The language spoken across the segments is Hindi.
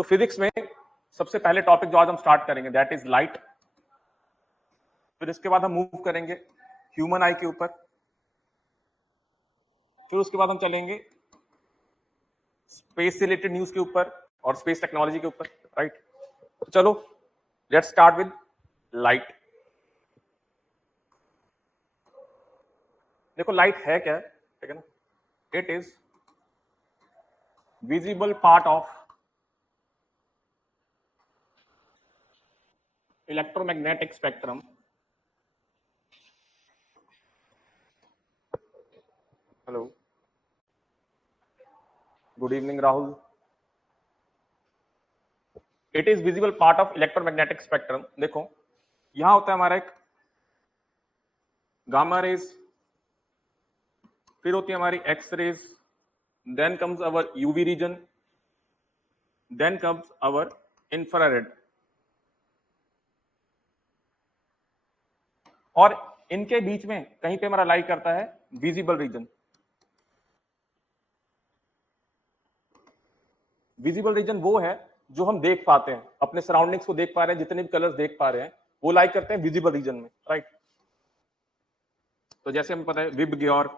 तो फिजिक्स में सबसे पहले टॉपिक जो आज हम स्टार्ट करेंगे दैट इज लाइट। फिर इसके बाद हम मूव करेंगे ह्यूमन आई के ऊपर। फिर उसके बाद हम चलेंगे स्पेस से रिलेटेड न्यूज के ऊपर और स्पेस टेक्नोलॉजी के ऊपर, राइट। तो चलो लेट्स स्टार्ट विद लाइट। देखो लाइट है क्या, ठीक है ना। It is visible part of electromagnetic spectrum. Hello, good evening Rahul. It is visible part of electromagnetic spectrum. देखो यहां होता है हमारा एक गामा रेज, फिर होती है हमारी एक्स रेज, देन कम्स अवर यूवी रीजन, देन कम्स अवर इंफ्रारेड। और इनके बीच में कहीं पे हमारा लाई करता है विजिबल रीजन। विजिबल रीजन वो है जो हम देख पाते हैं, अपने सराउंडिंग्स को देख पा रहे हैं, जितने भी कलर्स देख पा रहे हैं वो लाई करते हैं विजिबल रीजन में, राइट। तो जैसे हमें पता है विब ग्योर,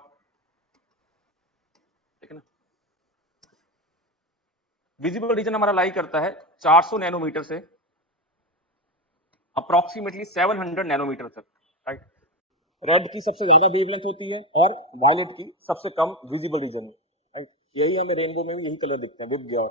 ठीक है ना। विजिबल रीजन हमारा लाई करता है 400 नैनोमीटर से अप्रोक्सीमेटली 700 नैनोमीटर तक, राइट। रेड की सबसे ज्यादा वेवलेंथ होती है और वायलेट की सबसे कम विजिबल रीजन में, राइट। यही हमें रेनबो में यही कलर दिखते हैं, विब ग्योर।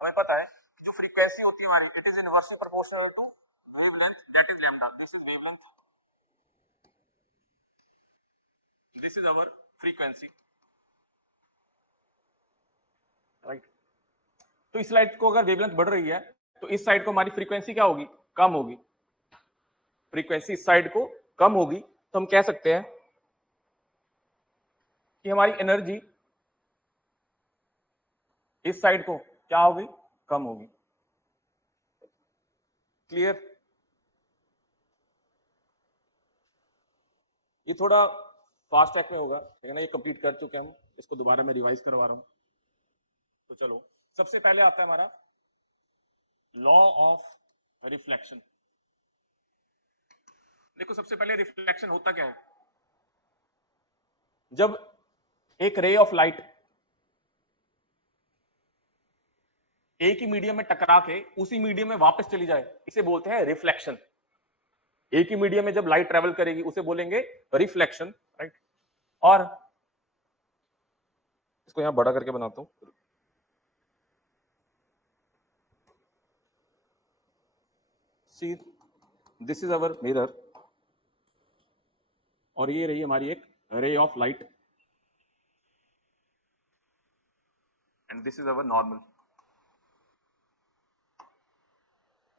हमें पता है कि जो फ्रीक्वेंसी होती है हमारी it is inversely proportional to wavelength, that is lambda. This is wavelength, this is our frequency, right. तो इस साइड को अगर वेवलेंथ बढ़ रही है तो इस साइड को हमारी फ्रीक्वेंसी क्या होगी, कम होगी। फ्रीक्वेंसी इस साइड को कम होगी तो हम कह सकते हैं कि हमारी एनर्जी इस साइड को क्या होगी, कम होगी। क्लियर। ये थोड़ा फास्ट ट्रैक में होगा, ठीक है ना। ये कंप्लीट कर चुके हैं हम, इसको दोबारा मैं रिवाइज करवा रहा हूं। तो चलो सबसे पहले आता है हमारा लॉ ऑफ रिफ्लेक्शन। देखो सबसे पहले रिफ्लेक्शन होता क्या है, जब एक रे ऑफ लाइट एक ही मीडियम में टकरा के उसी मीडियम में वापस चली जाए, इसे बोलते हैं रिफ्लेक्शन। एक ही मीडियम में जब लाइट ट्रेवल करेगी उसे बोलेंगे रिफ्लेक्शन, राइट। और इसको यहां बड़ा करके बनाता हूं। सी दिस इज अवर मिरर और ये रही हमारी एक रे of light and this is our normal.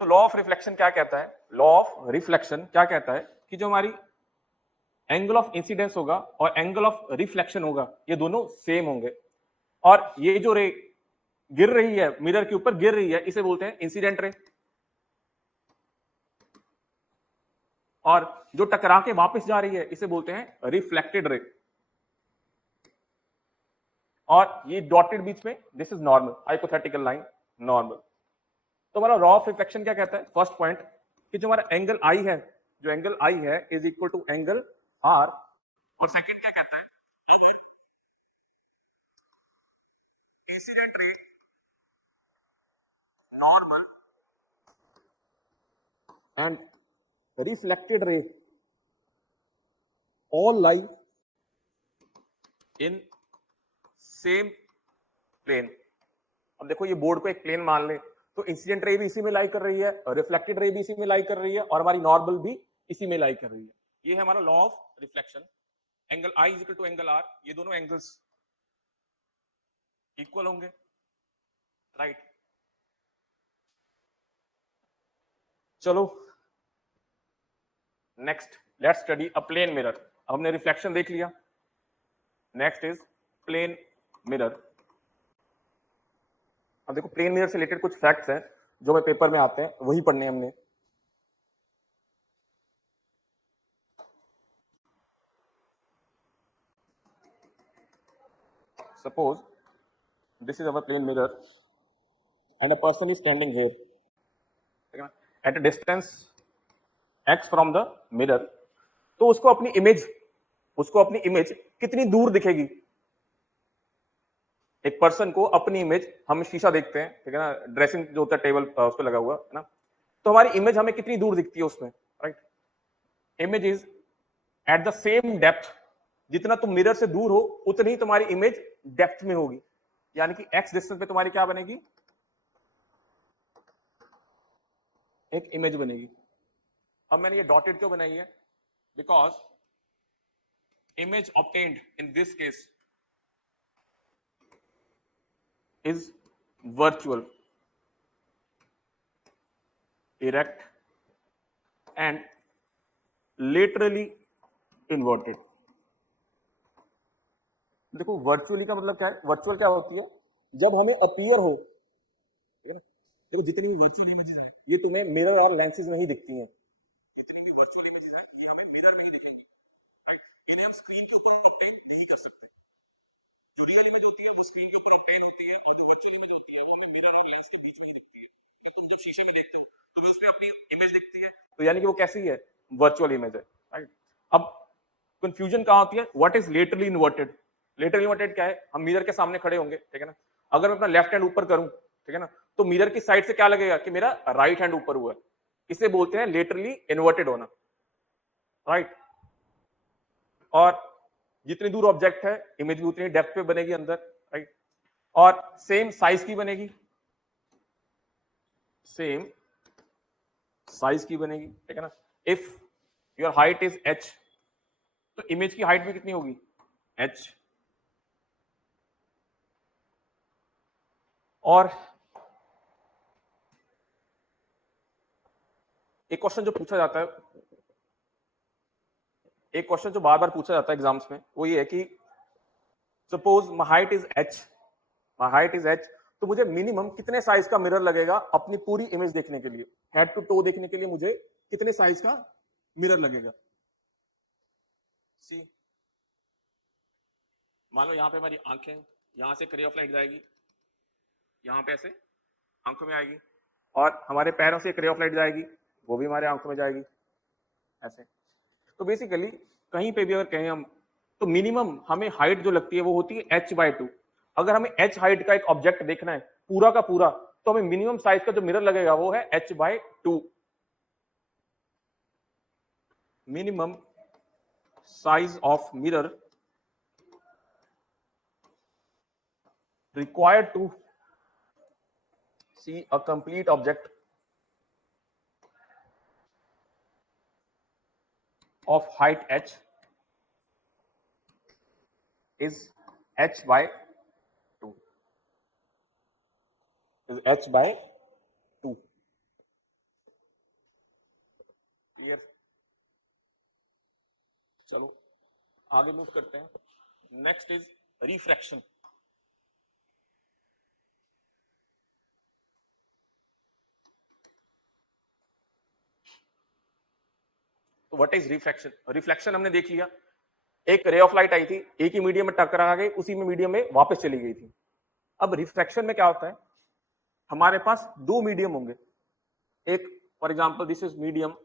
तो लॉ ऑफ रिफ्लेक्शन क्या कहता है, लॉ ऑफ रिफ्लेक्शन क्या कहता है कि जो हमारी एंगल ऑफ इंसिडेंस होगा और एंगल ऑफ रिफ्लेक्शन होगा ये दोनों सेम होंगे। और ये जो रे गिर रही है मिरर के ऊपर गिर रही है इसे बोलते हैं इंसिडेंट रे, और जो टकरा के वापस जा रही है इसे बोलते हैं रिफ्लेक्टेड रे। और ये डॉटेड बीच में this is normal, hypothetical line normal. तो हमारा लॉ ऑफ रिफ्लेक्शन क्या कहता है, फर्स्ट पॉइंट कि जो हमारा एंगल आई है, जो एंगल आई है is equal to angle r. और सेकंड क्या कहता है, incident ray normal and reflected ray all lie in same plane। अब देखो ये बोर्ड को एक प्लेन मान ले तो इंसिडेंट रे भी इसी में लाई कर रही है, रिफ्लेक्टेड रे भी इसी में लाई कर रही है और हमारी नॉर्मल भी इसी में लाई कर रही है। ये है हमारा law of reflection. Angle i is equal to angle r, ये दोनों एंगल्स इक्वल होंगे, राइट। चलो next let's study a plane mirror. हमने रिफ्लेक्शन देख लिया, नेक्स्ट इज प्लेन मिरर। अब देखो प्लेन मिरर से रिलेटेड कुछ फैक्ट्स हैं जो मैं पेपर में आते हैं वही पढ़ने हैं हमने। Suppose this is our plane mirror and a person is standing here, ठीक है ना, at a distance x from the mirror, तो उसको अपनी इमेज कितनी दूर दिखेगी? एक पर्सन को अपनी इमेज, हम शीशा देखते हैं, ठीक है ना, ड्रेसिंग जो होता है टेबल उस पर लगा हुआ है ना, तो हमारी इमेज हमें कितनी दूर दिखती है उसमें, right? Image is at the same depth, जितना तुम मिरर से दूर हो उतनी ही तुम्हारी इमेज डेप्थ में होगी, यानी कि एक्स डिस्टेंस पे तुम्हारी क्या बनेगी? एक इमेज बनेगी। अब मैंने ये डॉटेड क्यों बनाई है? Because image obtained in this case is virtual, erect and laterally inverted. देखो वर्चुअली का मतलब क्या है? वर्चुअल क्या होती है? जब हमें अपीयर हो, ठीक है ना, देखो जितनी भी वर्चुअल इमेजेस है ये तुम्हें मिरर और लेंसेज में ही दिखती हैं। जितनी भी वर्चुअल इमेजेस है ये हमें मिरर में ही दिखेंगी, राइट? इन्हें हम स्क्रीन के ऊपर ऑब्टेन नहीं कर सकते। जो रियल इमेज होती है वो स्क्रीन के ऊपर ऑब्टेन होती है, और जो वर्चुअल इमेज होती है वो हमें मिरर और लेंस के बीच में ही दिखती है। तो तुम जब शीशे में देखते हो तुम्हें उसमें अपनी इमेज दिखती है, तो यानी कि वो कैसी है? वर्चुअल इमेज है, राइट? अब कंफ्यूजन कहां होती है? What is laterally inverted? Laterally inverted क्या है? हम मिरर के सामने खड़े होंगे, ठीक है ना, अगर मैं अपना लेफ्ट हैंड ऊपर करूं, ठीक है ना, तो मिरर की साइड से क्या लगेगा कि मेरा राइट हैंड ऊपर हुआ है। इसे बोलते हैं लेटरली इन्वर्टेड होना, राइट? और जितनी दूर ऑब्जेक्ट है इमेज भी उतनी डेप्थ पे बनेगी अंदर, राइट? और सेम साइज की बनेगी, सेम साइज की बनेगी, ठीक है ना। If your height is h, तो इमेज की हाइट भी कितनी होगी? h। और एक क्वेश्चन जो पूछा जाता है, एक क्वेश्चन जो बार बार पूछा जाता है एग्जाम्स में, वो ये है कि suppose my height is h, my height is h, तो मुझे मिनिमम कितने साइज का मिरर लगेगा अपनी पूरी इमेज देखने के लिए? हेड टू टो देखने के लिए मुझे कितने साइज का मिरर लगेगा? सी, मान लो यहाँ पे हमारी आंखें, यहाँ से रे ऑफ लाइट जाएगी, यहाँ पे ऐसे आंखों में आएगी, और हमारे पैरों से एक रे ऑफ लाइट जाएगी, वो भी हमारे आंखों में जाएगी ऐसे। तो बेसिकली कहीं पे भी अगर कहें हम, तो मिनिमम हमें हाइट जो लगती है वो होती है h/2। अगर हमें h हाइट का एक ऑब्जेक्ट देखना है पूरा का पूरा, तो हमें मिनिमम साइज का जो मिरर लगेगा वो है h/2। Minimum size of mirror required to see a complete object of height h is h/2, is h/2। Clear? चलो आगे मूव करते हैं। Next is refraction. तो व्हाट इज रिफ्रैक्शन? रिफ्लेक्शन हमने देख लिया, एक रे ऑफ लाइट आई थी, एक ही मीडियम में टकरा गई, उसी में मीडियम में वापस चली गई थी। अब रिफ्रैक्शन में क्या होता है? हमारे पास दो मीडियम होंगे, एक for example this is medium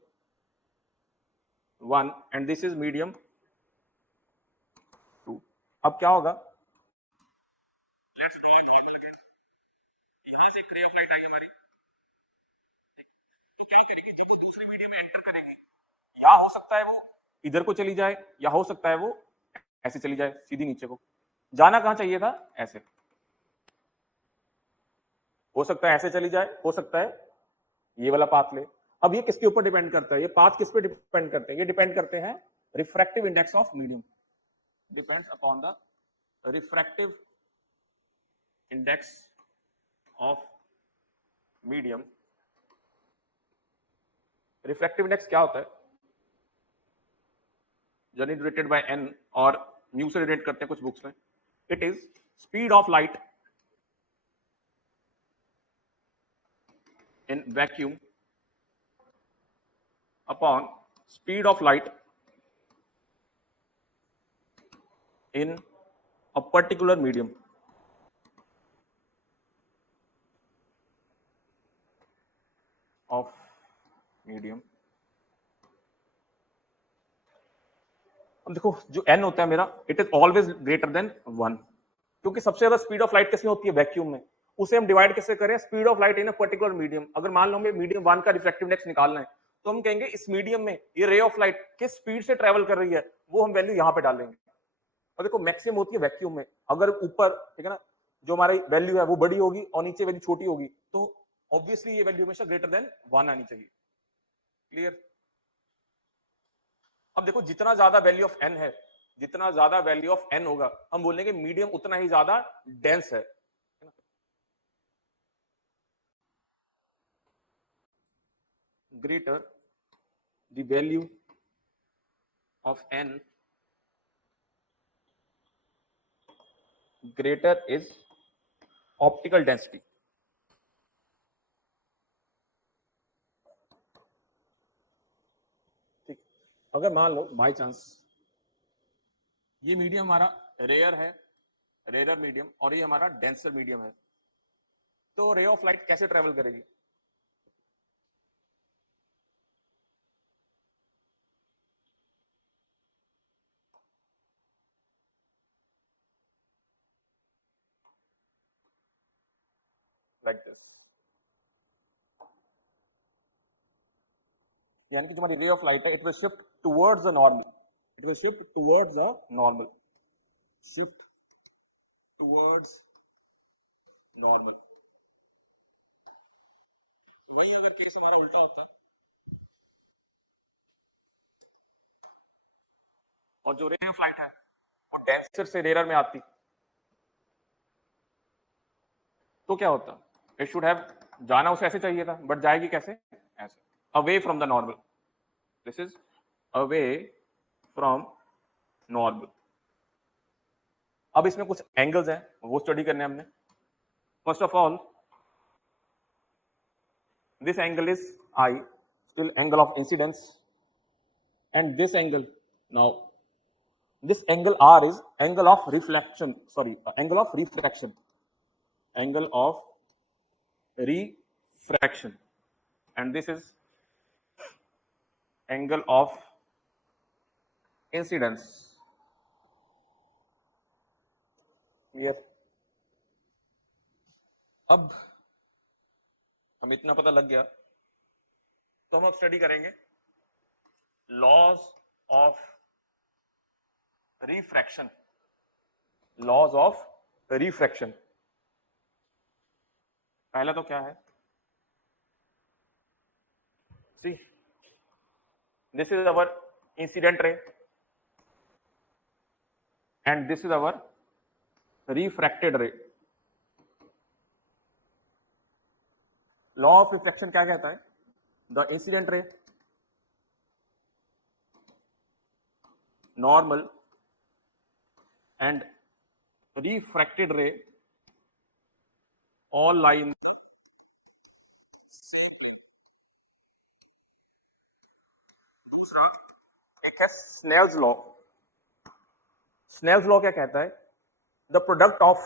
1 and this is medium 2। अब क्या होगा? यहां से एक रे ऑफ लाइट आई हमारी, तो क्या करेगी? दूसरे मीडियम में एंटर करेगी, या हो सकता है वो इधर को चली जाए, या हो सकता है वो ऐसे चली जाए सीधी नीचे को। जाना कहां चाहिए था? ऐसे। हो सकता है ऐसे चली जाए, हो सकता है ये वाला पाथ ले। अब ये किसके ऊपर डिपेंड करता है? ये पाथ किस पे डिपेंड करते हैं? ये डिपेंड करते हैं refractive index of medium, depends upon the refractive index of medium. Refractive index क्या होता है? जनरेटेड बाय n, और म्यू से रिलेट करते हैं कुछ बुक्स में। It is speed of light in vacuum upon speed of light in a particular medium. Of medium. अब देखो जो n होता है मेरा, it is always greater than 1, क्योंकि सबसे ज्यादा स्पीड ऑफ लाइट किसमें होती है? वैक्यूम में। उसे हम डिवाइड कैसे करें? Speed of light in a particular medium. अगर मान लो हमें मीडियम 1 का रिफ्रैक्टिव इंडेक्स निकालना है, तो हम कहेंगे इस मीडियम में ये रे ऑफ लाइट किस स्पीड से ट्रेवल कर रही है, वो हम वैल्यू यहां पे डालेंगे। और देखो मैक्सिमम होती है वैक्यूम में। अगर ऊपर, ठीक है ना, जो हमारी वैल्यू है वो बड़ी होगी और नीचे वैल्यू छोटी होगी, तो ऑब्वियसली ये वैल्यू हमेशा ग्रेटर देन 1 आनी चाहिए। क्लियर? अब देखो जितना ज्यादा वैल्यू ऑफ n है, जितना ज्यादा वैल्यू ऑफ n होगा, हम बोलेंगे मीडियम उतना ही ज्यादा डेंस है। Greater the value of n, greater is optical density. ठीक, अगर मान लो बाय चांस ये मीडियम हमारा रेयर है, रेयर मीडियम, और ये हमारा डेंसर मीडियम है, तो रे ऑफ लाइट कैसे ट्रेवल करेगी? Like this. यानी कि जो हमारी रे ऑफ लाइट है, it will shift towards the normal, it will shift towards the normal, shift towards normal. वही अगर केस हमारा उल्टा होता और जो रे ऑफ लाइट है वो डेंसर से रेयर में आती, तो क्या होता? इट शुड हैव जाना उसे ऐसे चाहिए था, बट जाएगी कैसे? ऐसे, away from the normal. This is away from normal. अब इसमें कुछ एंगल्स हैं, वो स्टडी करने हमने। First of all, this angle is I, still angle of incidence, and this angle, now this angle R is angle of reflection, sorry, angle of refraction, angle of refraction, and this is angle of incidence. Clear? अब हम इतना पता लग गया, तो हम अब स्टडी करेंगे laws of refraction, laws of refraction. पहला तो क्या है? See, this is our incident ray and this is our refracted ray. Law of refraction क्या कहता है? The incident ray, normal, and refracted ray all lie in. दूसरा एक है स्नेल्स लॉ। स्नेल्स लॉ क्या कहता है? The product of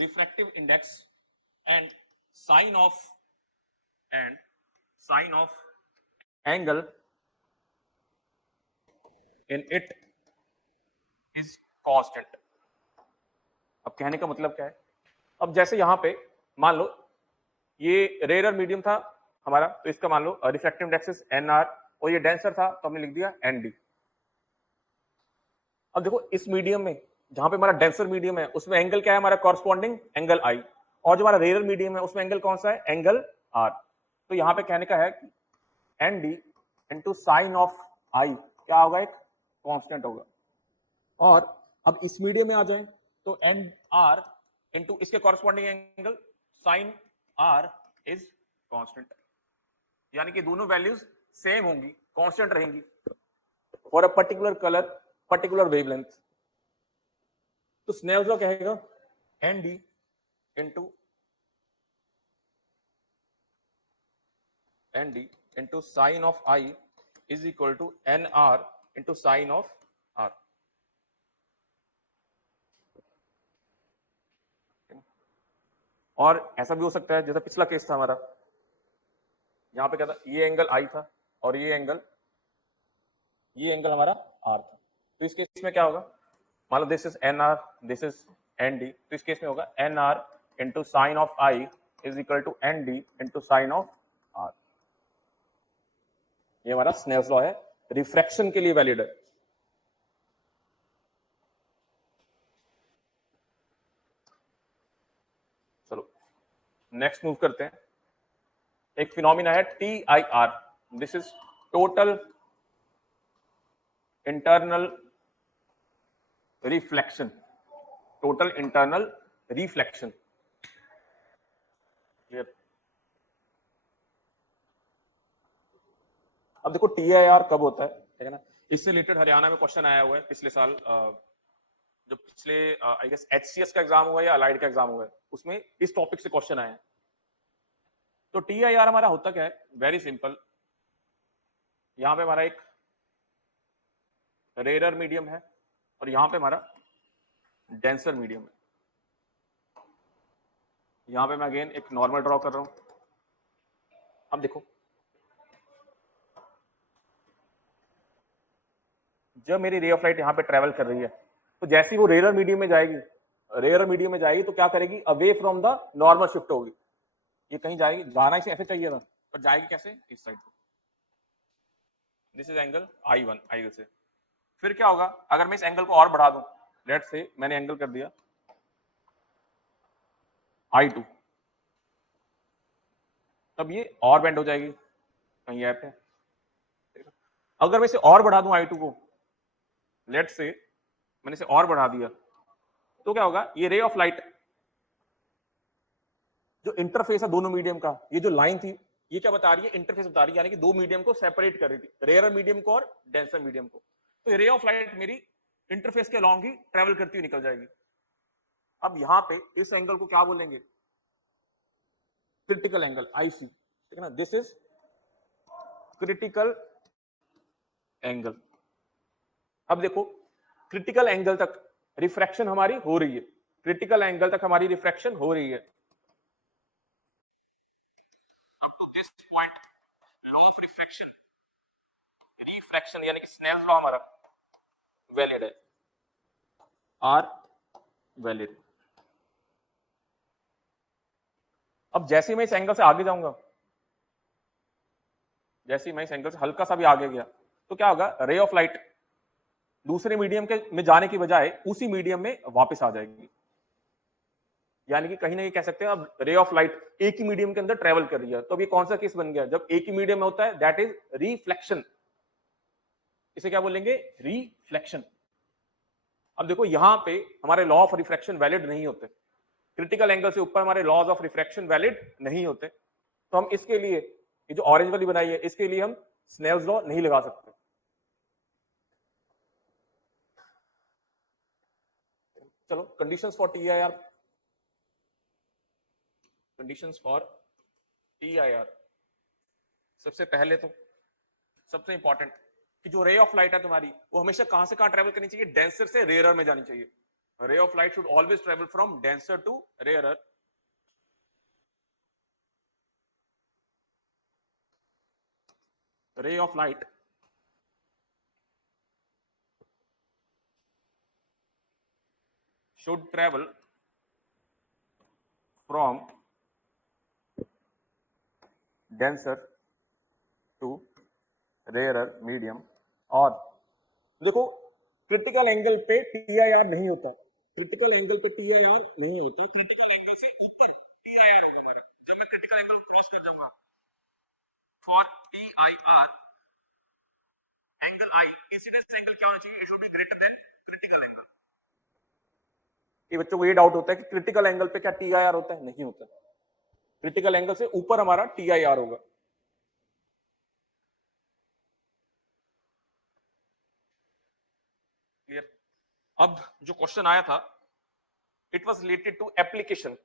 refractive index and sine of angle in it is constant. अब कहने का मतलब क्या है? अब जैसे यहां पे मान लो ये रेयर मीडियम था हमारा, तो इसका मान लो रिफ्रैक्टिव इंडेक्स इज NR, और ये डेंसर था तो हमने लिख दिया ND। अब देखो इस मीडियम में, जहां पे हमारा डेंसर मीडियम है, उसमें एंगल क्या है हमारा? कॉरस्पॉन्डिंग एंगल I, और जो हमारा रेयर मीडियम है उसमें एंगल कौन सा है? Angle R। तो यहां पे कहने का है कि ND into sine of I क्या होगा? एक कांस्टेंट होगा। और अब इस मीडियम में आ जाए तो NR इंटू इसके corresponding angle sine R is constant, यानी कि दोनों वैल्यूज सेम होंगी, कांस्टेंट रहेंगी for a particular colour, particular wavelength. तो स्नेल्स लॉ कहेगा n D into sine of I is equal to n are into sine of r. और ऐसा भी हो सकता है जैसा पिछला केस था हमारा, यहां पे क्या था, ये एंगल आई था और ये एंगल हमारा आर था। तो इस केस में क्या होगा, मान लो this is N R, this is N D, तो इस केस में होगा N are into sine of I is equal to N D into sine of R. ये हमारा स्नेल्स लॉ है, रिफ्रैक्शन के लिए वैलिड है। चलो नेक्स्ट मूव करते हैं। एक फिनोमिना है TIR, this is total internal reflection, total internal reflection. Clear? अब देखो TIR कब होता है, ठीक है ना, इससे रिलेटेड हरियाणा में क्वेश्चन आया हुआ है पिछले साल, जो पिछले आई गेस HCS का एग्जाम हुआ या अलाइड का एग्जाम हुआ है, उसमें इस टॉपिक से क्वेश्चन आया है। तो TIR हमारा होता क्या है, वेरी सिंपल, यहां पे हमारा एक रेयर मीडियम है और यहां पे हमारा डेंसर मीडियम है। यहां पे मैं अगेन एक नॉर्मल ड्रॉ कर रहा हूं। अब देखो जब मेरी रे ऑफ लाइट यहां पे ट्रेवल कर रही है, तो जैसे ही वो रेयर मीडियम में जाएगी, तो क्या करेगी, away from the normal shift होगी। ये कहीं जाएगी, जाना इसे ऐसे चाहिए था, पर जाएगी कैसे, इस side. This is angle I1, I से। फिर क्या होगा, अगर मैं इस एंगल को और बढ़ा दूं, लेट्स से मैंने एंगल कर दिया I2, तब ये और बेंड हो जाएगी कहीं यहाँ पे। अगर मैं इसे और बढ़ा दूं I2 को, लेट्स से मैंने इसे और बढ़ा दिया, तो क्या होगा, ये रे ऑफ लाइट जो इंटरफेस है दोनों मीडियम का, ये जो लाइन थी, ये क्या बता रही है, इंटरफेस बता रही है, यानी कि दो मीडियम को सेपरेट कर रही थी, रेयर मीडियम को और डेंसर मीडियम को। तो रे ऑफ लाइट मेरी इंटरफेस के अलॉन्ग ही ट्रेवल करती हुई निकल जाएगी। अब यहां पे इस एंगल को क्या बोलेंगे, क्रिटिकल एंगल IC, ठीक है ना, दिस इज क्रिटिकल एंगल। अब देखो क्रिटिकल एंगल तक रिफ्रैक्शन हमारी हो रही है, क्रिटिकल एंगल तक हमारी रिफ्रैक्शन हो रही है। Up to this point law of refraction यानी कि स्नेल्स लॉ हमारा वैलिड है, आर वैलिड। अब जैसे ही मैं इस एंगल से आगे जाऊंगा, जैसे ही मैं इस एंगल से हल्का सा भी आगे गया, तो क्या होगा, रे ऑफ लाइट दूसरे मीडियम के में जाने की बजाय उसी मीडियम में वापस आ जाएगी। यानी कि कहीं ना कहीं कह सकते हैं अब रे ऑफ लाइट एक ही मीडियम के अंदर ट्रेवल कर रही है। तो अब ये कौन सा केस बन गया, जब एक ही मीडियम में होता है, दैट इज रिफ्लेक्शन। इसे क्या बोलेंगे, रिफ्लेक्शन। अब देखो यहां पे हमारे लॉ ऑफ रिफ्रैक्शन वैलिड नहीं होते, क्रिटिकल एंगल से ऊपर हमारे लॉज ऑफ रिफ्रैक्शन वैलिड नहीं होते। तो हम इसके लिए ये जो ऑरेंज वाली बनाई है, इसके लिए हम स्नेल्स लॉ नहीं लगा सकते। चलो conditions for TIR, conditions for TIR, सबसे पहले तो सबसे इंपॉर्टेंट कि जो रे ऑफ लाइट है तुम्हारी, वो हमेशा कहां से कहां ट्रेवल करनी चाहिए, डेंसर से रेयरर में जानी चाहिए। Ray of light should always travel from denser to rarer. Ray of light should travel from denser to rarer medium। और देखो क्रिटिकल एंगल पे TIR नहीं होता, क्रिटिकल एंगल पे TIR नहीं होता, क्रिटिकल एंगल से ऊपर TIR होगा हमारा। जब मैं क्रिटिकल एंगल क्रॉस कर जाऊंगा, for TIR angle I, incidence angle क्या होना चाहिए, it should be greater than critical angle. ये बच्चों को ये डाउट होता है कि क्रिटिकल एंगल पे क्या TIR होता है, नहीं होता, क्रिटिकल एंगल से ऊपर हमारा TIR होगा। क्लियर? अब जो क्वेश्चन आया था it was related to application.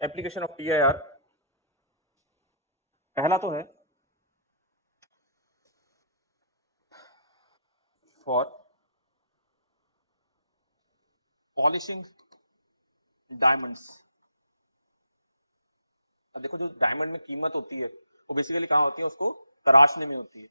Application of TIR पहला तो है फॉर पॉलिशिंग डायमंड्स. अब देखो जो डायमंड में कीमत होती है वो बेसिकली कहाँ होती है, उसको तराशने में होती है,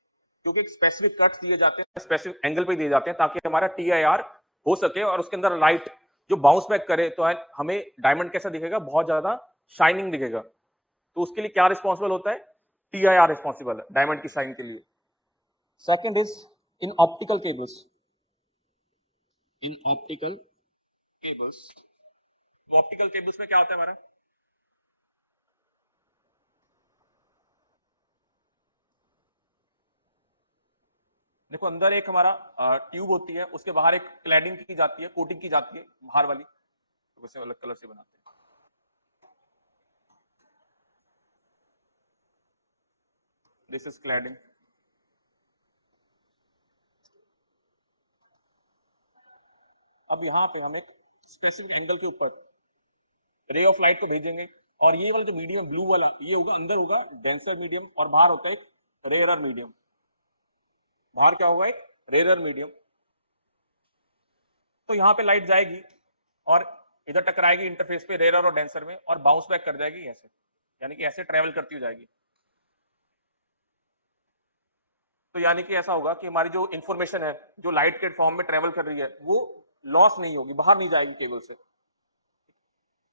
क्योंकि एक स्पेसिफिक कट्स दिए जाते हैं, स्पेसिफिक एंगल पे दिए जाते हैं ताकि हमारा TIR हो सके और उसके अंदर लाइट जो बाउंस बैक करे तो हमें डायमंड कैसा दिखेगा, बहुत ज्यादा शाइनिंग दिखेगा. तो उसके लिए क्या रिस्पॉन्सिबल होता है, TIR रिस्पॉन्सिबल है डायमंड की शाइन के लिए. Second is in optical cables. In optical cables, तो ऑप्टिकल केबल्स में क्या होता है हमारा, देखो अंदर एक हमारा ट्यूब होती है, उसके बाहर एक क्लैडिंग की जाती है, कोटिंग की जाती है बाहर वाली, तो उसे अलग कलर से बनाते हैं. This is cladding. अब यहाँ पे हम एक स्पेसिफिक एंगल के ऊपर रे ऑफ लाइट को भेजेंगे और ये वाला जो मीडियम ब्लू वाला ये होगा, अंदर होगा डेंसर मीडियम और बाहर होता है एक रेयरर मीडियम. बाहर क्या होगा, एक रेयरर मीडियम. तो यहाँ पे लाइट जाएगी और इधर टकराएगी इंटरफेस पे रेयरर और डेंसर में और बाउंस बैक कर जाएगी ऐसे, यानी कि ऐसे ट्रेवल करती हो जाएगी. तो यानी कि ऐसा होगा कि हमारी जो इंफॉर्मेशन है जो लाइट के फॉर्म में ट्रेवल कर रही है वो लॉस नहीं होगी, बाहर नहीं जाएगी केबल से.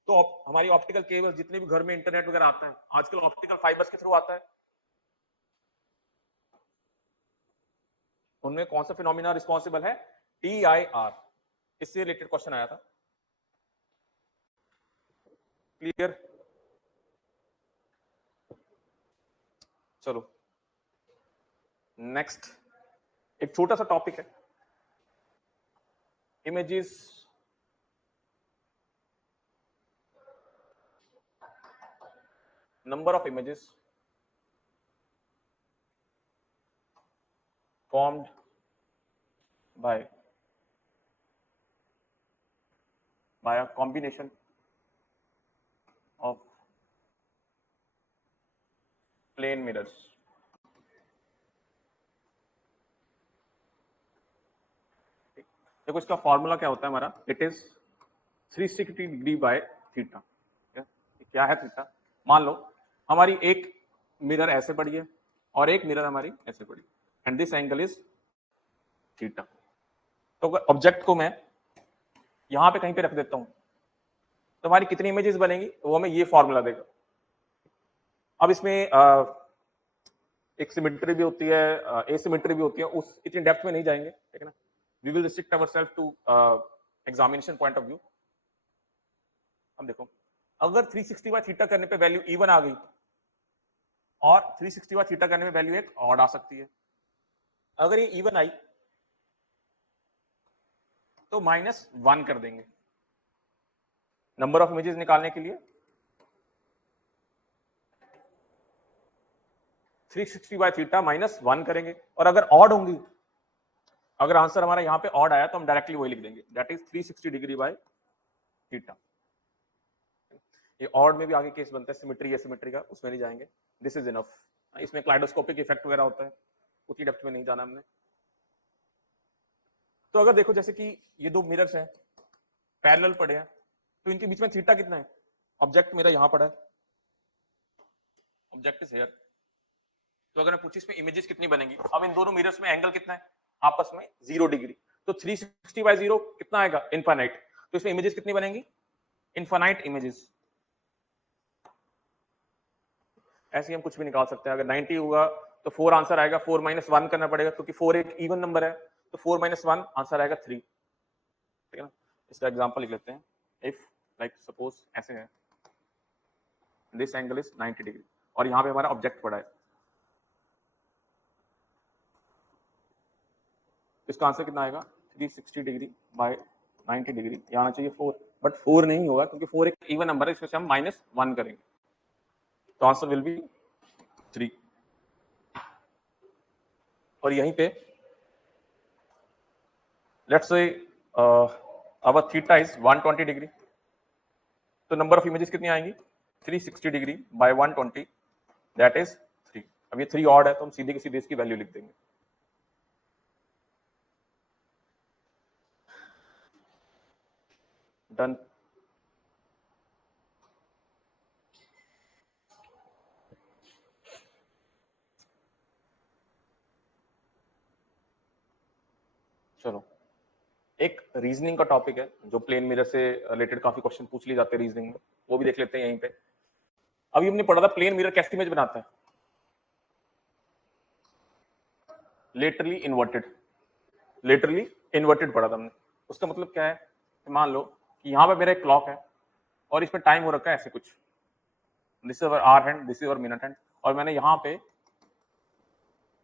तो हमारी ऑप्टिकल केबल जितने भी घर में इंटरनेट वगैरह आता है आजकल ऑप्टिकल फाइबर्स के थ्रू आता है. उनमें कौन सा फिनोमिना रिस्पॉन्सिबल है, TIR. इससे रिलेटेड क्वेश्चन आया था. क्लियर. चलो नेक्स्ट एक छोटा सा टॉपिक है, images number of images formed by a combination of plane mirrors. देखो इसका फॉर्मूला क्या होता है हमारा, it is 360 degree by theta. क्या है थीटा, मान लो हमारी एक मिरर ऐसे पड़ी है और एक मिरर हमारी ऐसे पड़ी and this angle is theta. तो ऑब्जेक्ट को मैं यहां पे कहीं पे रख देता हूं तो हमारी कितनी इमेजेस बनेंगी, वो हमें ये फॉर्मूला देगा. अब इसमें एक सिमेट्री भी होती है, एसिमेट्री भी होती है, उस इतनी डेप्थ में नहीं जाएंगे, ठीक है ना. We will restrict ourselves to examination point of view. अब देखो अगर 360 बाय थीटा करने पे वैल्यू इवन आ गई और 360 बाय थीटा करने में वैल्यू एक ऑड आ सकती है. अगर ये इवन आई तो -1 कर देंगे नंबर ऑफ इमेजेस निकालने के लिए. 360 बाय थीटा -1 करेंगे और अगर ऑड होंगी, अगर आंसर हमारा यहां पे ऑड आया तो हम डायरेक्टली वही लिख देंगे, that is 360 degree by theta. ये ऑड में भी आगे केस बनता है सिमेट्री एसिमेट्री का, उसमें नहीं जाएंगे. This is enough. इसमें क्लाइडोस्कोपिक इफेक्ट वगैरह होता है, उतनी डेप्थ में नहीं जाना हमने. तो अगर देखो जैसे कि ये दो मिरर्स हैं पैरेलल पड़े हैं तो इनके बीच में थीटा कितना है, ऑब्जेक्ट मेरा यहां पड़ा है, ऑब्जेक्ट इज हियर. तो अगर मैं पूछी इसमें इमेजेस कितनी बनेंगी, अब इन दोनों मिरर्स में एंगल कितना है आपस में 0 डिग्री, तो 360 बाय 0 कितना आएगा, इनफाइनाइट. तो इसमें इमेजेस कितनी बनेंगी, इनफाइनाइट इमेजेस. ऐसे हम कुछ भी निकाल सकते हैं. अगर 90 होगा तो 4 आंसर आएगा, 4 - 1 करना पड़ेगा क्योंकि 4 एक इवन नंबर है, तो 4 - 1 आंसर आएगा 3. ठीक है ना. इसका एग्जांपल लिख लेते हैं. इफ लाइक सपोज ऐसे है, दिस एंगल इज 90 डिग्री और यहां पे हमारा ऑब्जेक्ट पड़ा है, इसका आंसर कितना आएगा 360 डिग्री बाय 90 डिग्री. ये आना चाहिए 4, बट 4 नहीं होगा क्योंकि 4 एक इवन नंबर है, इसमें से हम -1 करेंगे. तो आंसर विल बी 3। और यहीं पे let's say our theta is 120 degree, तो नंबर ऑफ इमेजेस कितनी आएंगी 360 डिग्री बाय 120, दैट इज 3। अब ये 3 ऑड है तो हम सीधे की सीधे इसकी वैल्यू लिख देंगे। डन। चलो एक रीजनिंग का टॉपिक है जो प्लेन मिरर से रिलेटेड काफी क्वेश्चन पूछ लिए जाते हैं रीजनिंग में, वो भी देख लेते हैं यहीं पे। अभी हमने पढ़ा था प्लेन मिरर कैसी इमेज बनाता है, लेटरली इन्वर्टेड। लेटरली इन्वर्टेड पढ़ा था हमने। उसका मतलब क्या है, मान लो कि यहाँ पे मेरा एक क्लॉक है और इसमें टाइम हो रखा है ऐसे कुछ, this is our hour hand, this is our minute hand, और मैंने यहाँ पे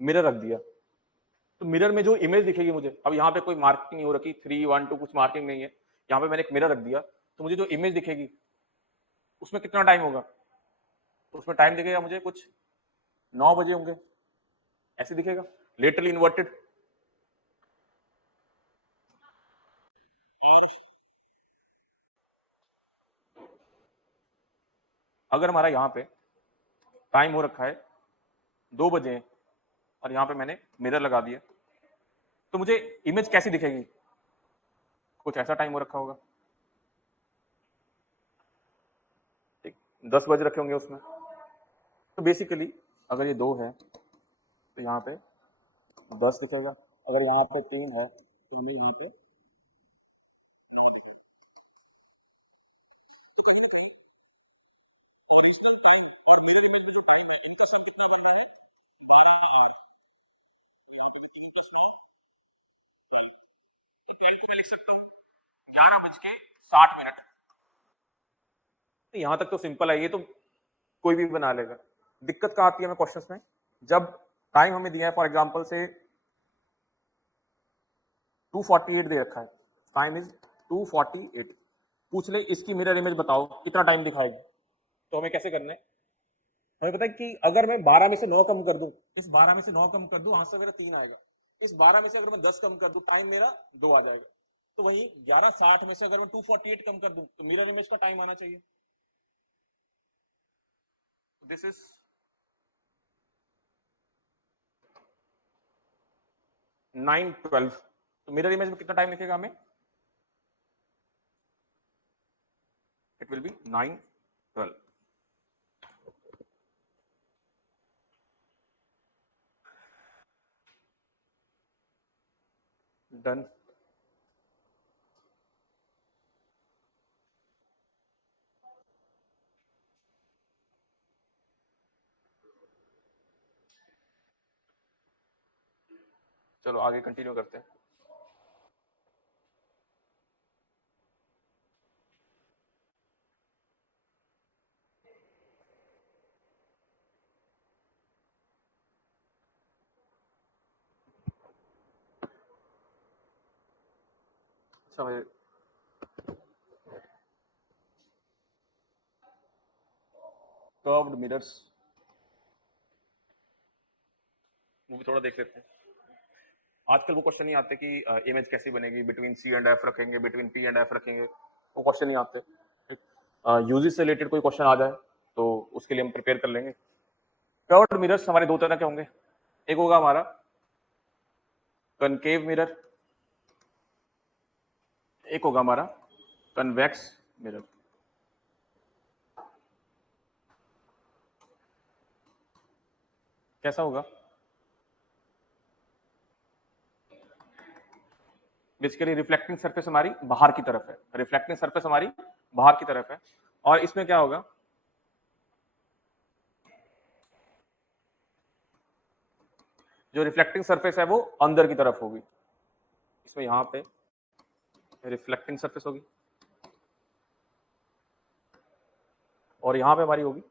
मिरर रख दिया। तो मिरर में जो इमेज दिखेगी मुझे, अब यहाँ पे कोई मार्किंग नहीं हो रखी 3 1 2 कुछ मार्किंग नहीं है, यहाँ पे मैंने एक मिरर रख दिया, तो मुझे जो इमेज दिखेगी उसमें कितना टाइम होगा, तो उसमें टाइम दिखेगा मुझे कुछ 9 बजे होंगे, ऐसे दिखेगा लेटरली इन्वर्टेड। अगर हमारा यहाँ पे टाइम हो रखा है 2 बजे है और यहाँ पे मैंने मिरर लगा दिया, तो मुझे इमेज कैसी दिखेगी, कुछ ऐसा टाइम हो रखा होगा, ठीक 10 बजे रखे होंगे उसमें। तो बेसिकली अगर ये 2 है तो यहाँ पे 10 दिखेगा, अगर यहाँ पे 3 है तो हमें यहाँ पे लिख सकता हूँ 11:60। यहां तक तो सिंपल है, ये तो कोई भी बना लेगा। दिक्कत कहाँ आती है हमें क्वेश्चंस में, जब टाइम हमें दिया है फॉर एग्जांपल से 248 दे रखा है, टाइम इज 248, पूछ ले इसकी मिरर इमेज बताओ कितना टाइम दिखाएगी, तो हमें कैसे करना है, हमें पता है कि अगर मैं 12 में से 9 कम कर दूं, इस 12 में से 9 कम कर दूं, आंसर मेरा 3 आएगा। इस 12 में से अगर मैं 10 कम कर दूं, टाइम मेरा 2 आ जाएगा। तो वही 11:60 में से अगर मैं 248 कम कर दूं, तो मिरर इमेज का टाइम आना चाहिए। दिस इज 9:12, तो मिरर इमेज में कितना टाइम लिखेगा हमें, it will be 9:12। डन। चलो आगे कंटिन्यू करते हैं। अच्छा कर्व्ड मिरर्स, वो भी थोड़ा देख लेते हैं। आजकल वो क्वेश्चन नहीं आते कि इमेज कैसी बनेगी, बिटवीन सी एंड एफ रखेंगे, बिटवीन टी एंड एफ रखेंगे, वो क्वेश्चन नहीं आते। यूजेस से रिलेटेड कोई क्वेश्चन आ जाए तो उसके लिए हम प्रिपेयर कर लेंगे। कर्व्ड मिरर्स हमारे 2 तरह के होंगे, एक होगा हमारा कनकेव मिरर, एक होगा हमारा कन्वेक्स मिरर। कैसा होगा, बेसिकली रिफ्लेक्टिंग सरफेस हमारी बाहर की तरफ है, रिफ्लेक्टिंग सरफेस हमारी बाहर की तरफ है, और इसमें क्या होगा, जो रिफ्लेक्टिंग सरफेस है वो अंदर की तरफ होगी, इसमें यहाँ पे रिफ्लेक्टिंग सरफेस होगी और यहाँ पे हमारी होगी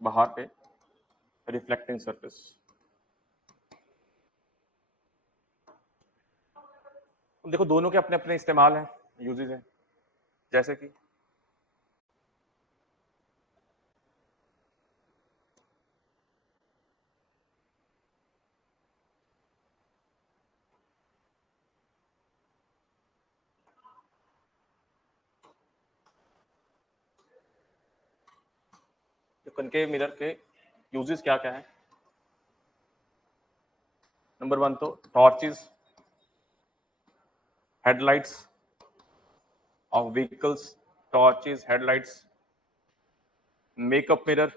बाहर पे रिफ्लेक्टिंग सरफेस। देखो दोनों के अपने अपने इस्तेमाल हैं, यूजेज हैं, जैसे कि तो कनकेव मिरर के यूजेस क्या क्या है? नंबर 1 तो torches, headlights of vehicles, torches, headlights, makeup mirror,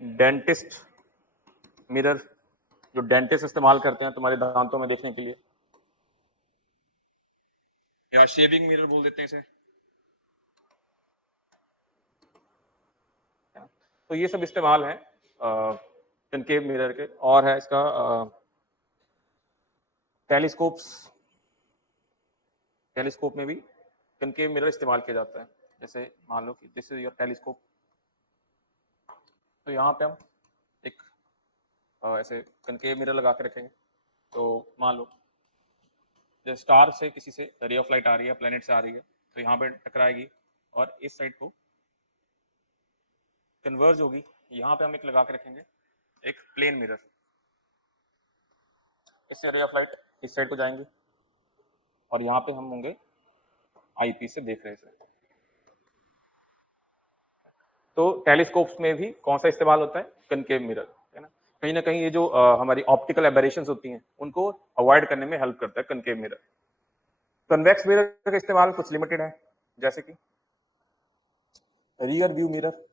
dentist mirror, जो डेंटिस्ट इस्तेमाल करते हैं तुम्हारे दांतों में देखने के लिए, या शेविंग मिरर बोल देते हैं इसे। तो ये सब इस्तेमाल है कनकेव मिरर के। और है इसका टेलीस्कोप्स, टेलीस्कोप में भी कनकेव मिरर इस्तेमाल किया जाता है। जैसे मान लो कि दिस इज योर टेलीस्कोप, तो यहाँ पे हम एक ऐसे कनकेव मिरर लगा के रखेंगे। तो मान लो जैसे स्टार से किसी से रे ऑफ लाइट आ रही है, प्लेनेट से आ रही है, तो यहाँ पे टकराएगी और इस साइड को कन्वर्ज होगी। यहाँ पे हम एक लगा के रखेंगे एक प्लेन मिरर, इससे रे ऑफ लाइट इस साइड को जाएंगी और यहाँ पे हम होंगे आईपीस से देख रहे थे। तो टेलीस्कोप्स में भी कौन सा इस्तेमाल होता है? कनकेव मिरर, है ना कहीं ये जो हमारी ऑप्टिकल एबरेशंस होती हैं उनको अवॉइड करने में हेल्प करता है कनकेव मिरर। कन्वेक्स मिरर का इस्तेमाल कुछ लिमिटेड है, जैसे कि रियर व्यू मिरर,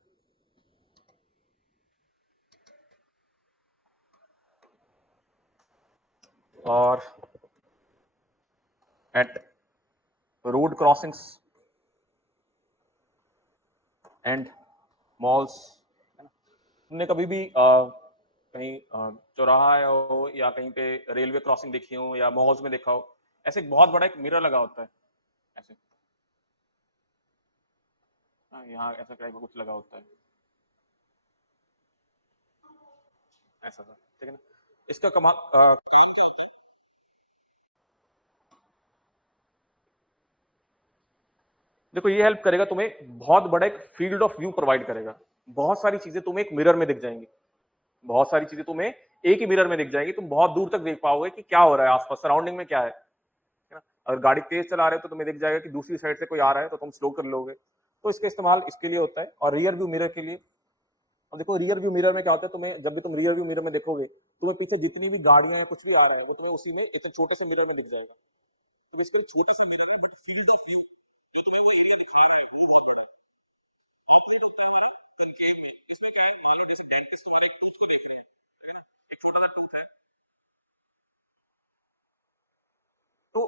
और at road crossings and malls. तुमने कभी भी कहीं चौराहा हो या कहीं पे रेलवे क्रॉसिंग देखी हो या मॉल्स में देखा हो, ऐसे एक बहुत बड़ा एक मिरर लगा होता है ऐसे, यहाँ ऐसा टाइप का कुछ लगा होता है ऐसा सा, ठीक है ना। इसका कमाल देखो ये हेल्प करेगा तुम्हें, बहुत बड़ा एक फील्ड ऑफ व्यू प्रोवाइड करेगा। बहुत सारी चीजें तुम्हें एक मिरर में दिख जाएंगी, बहुत सारी चीजें तुम्हें एक ही मिरर में दिख जाएगी। तुम बहुत दूर तक देख पाओगे कि क्या हो रहा है आसपास, सराउंडिंग में क्या है ना। अगर गाड़ी तेज चला रहे हो तो तुम्हें दिख जाएगा कि दूसरी साइड से कोई आ रहा है, तो तुम स्लो कर लोगे। तो इसका इस्तेमाल इसके लिए होता है। और रियर व्यू मिरर के लिए, अब देखो रियर व्यू मिरर में क्या होता है, तुम्हें जब भी तुम रियर व्यू मिरर में देखोगे, तुम्हें पीछे जितनी भी गाड़ियां या कुछ भी आ रहा है वो तुम्हें उसी में इतने छोटे से मिरर में दिख जाएगा। तो इसके छोटे से मिरर में फील्ड ऑफ व्यू तो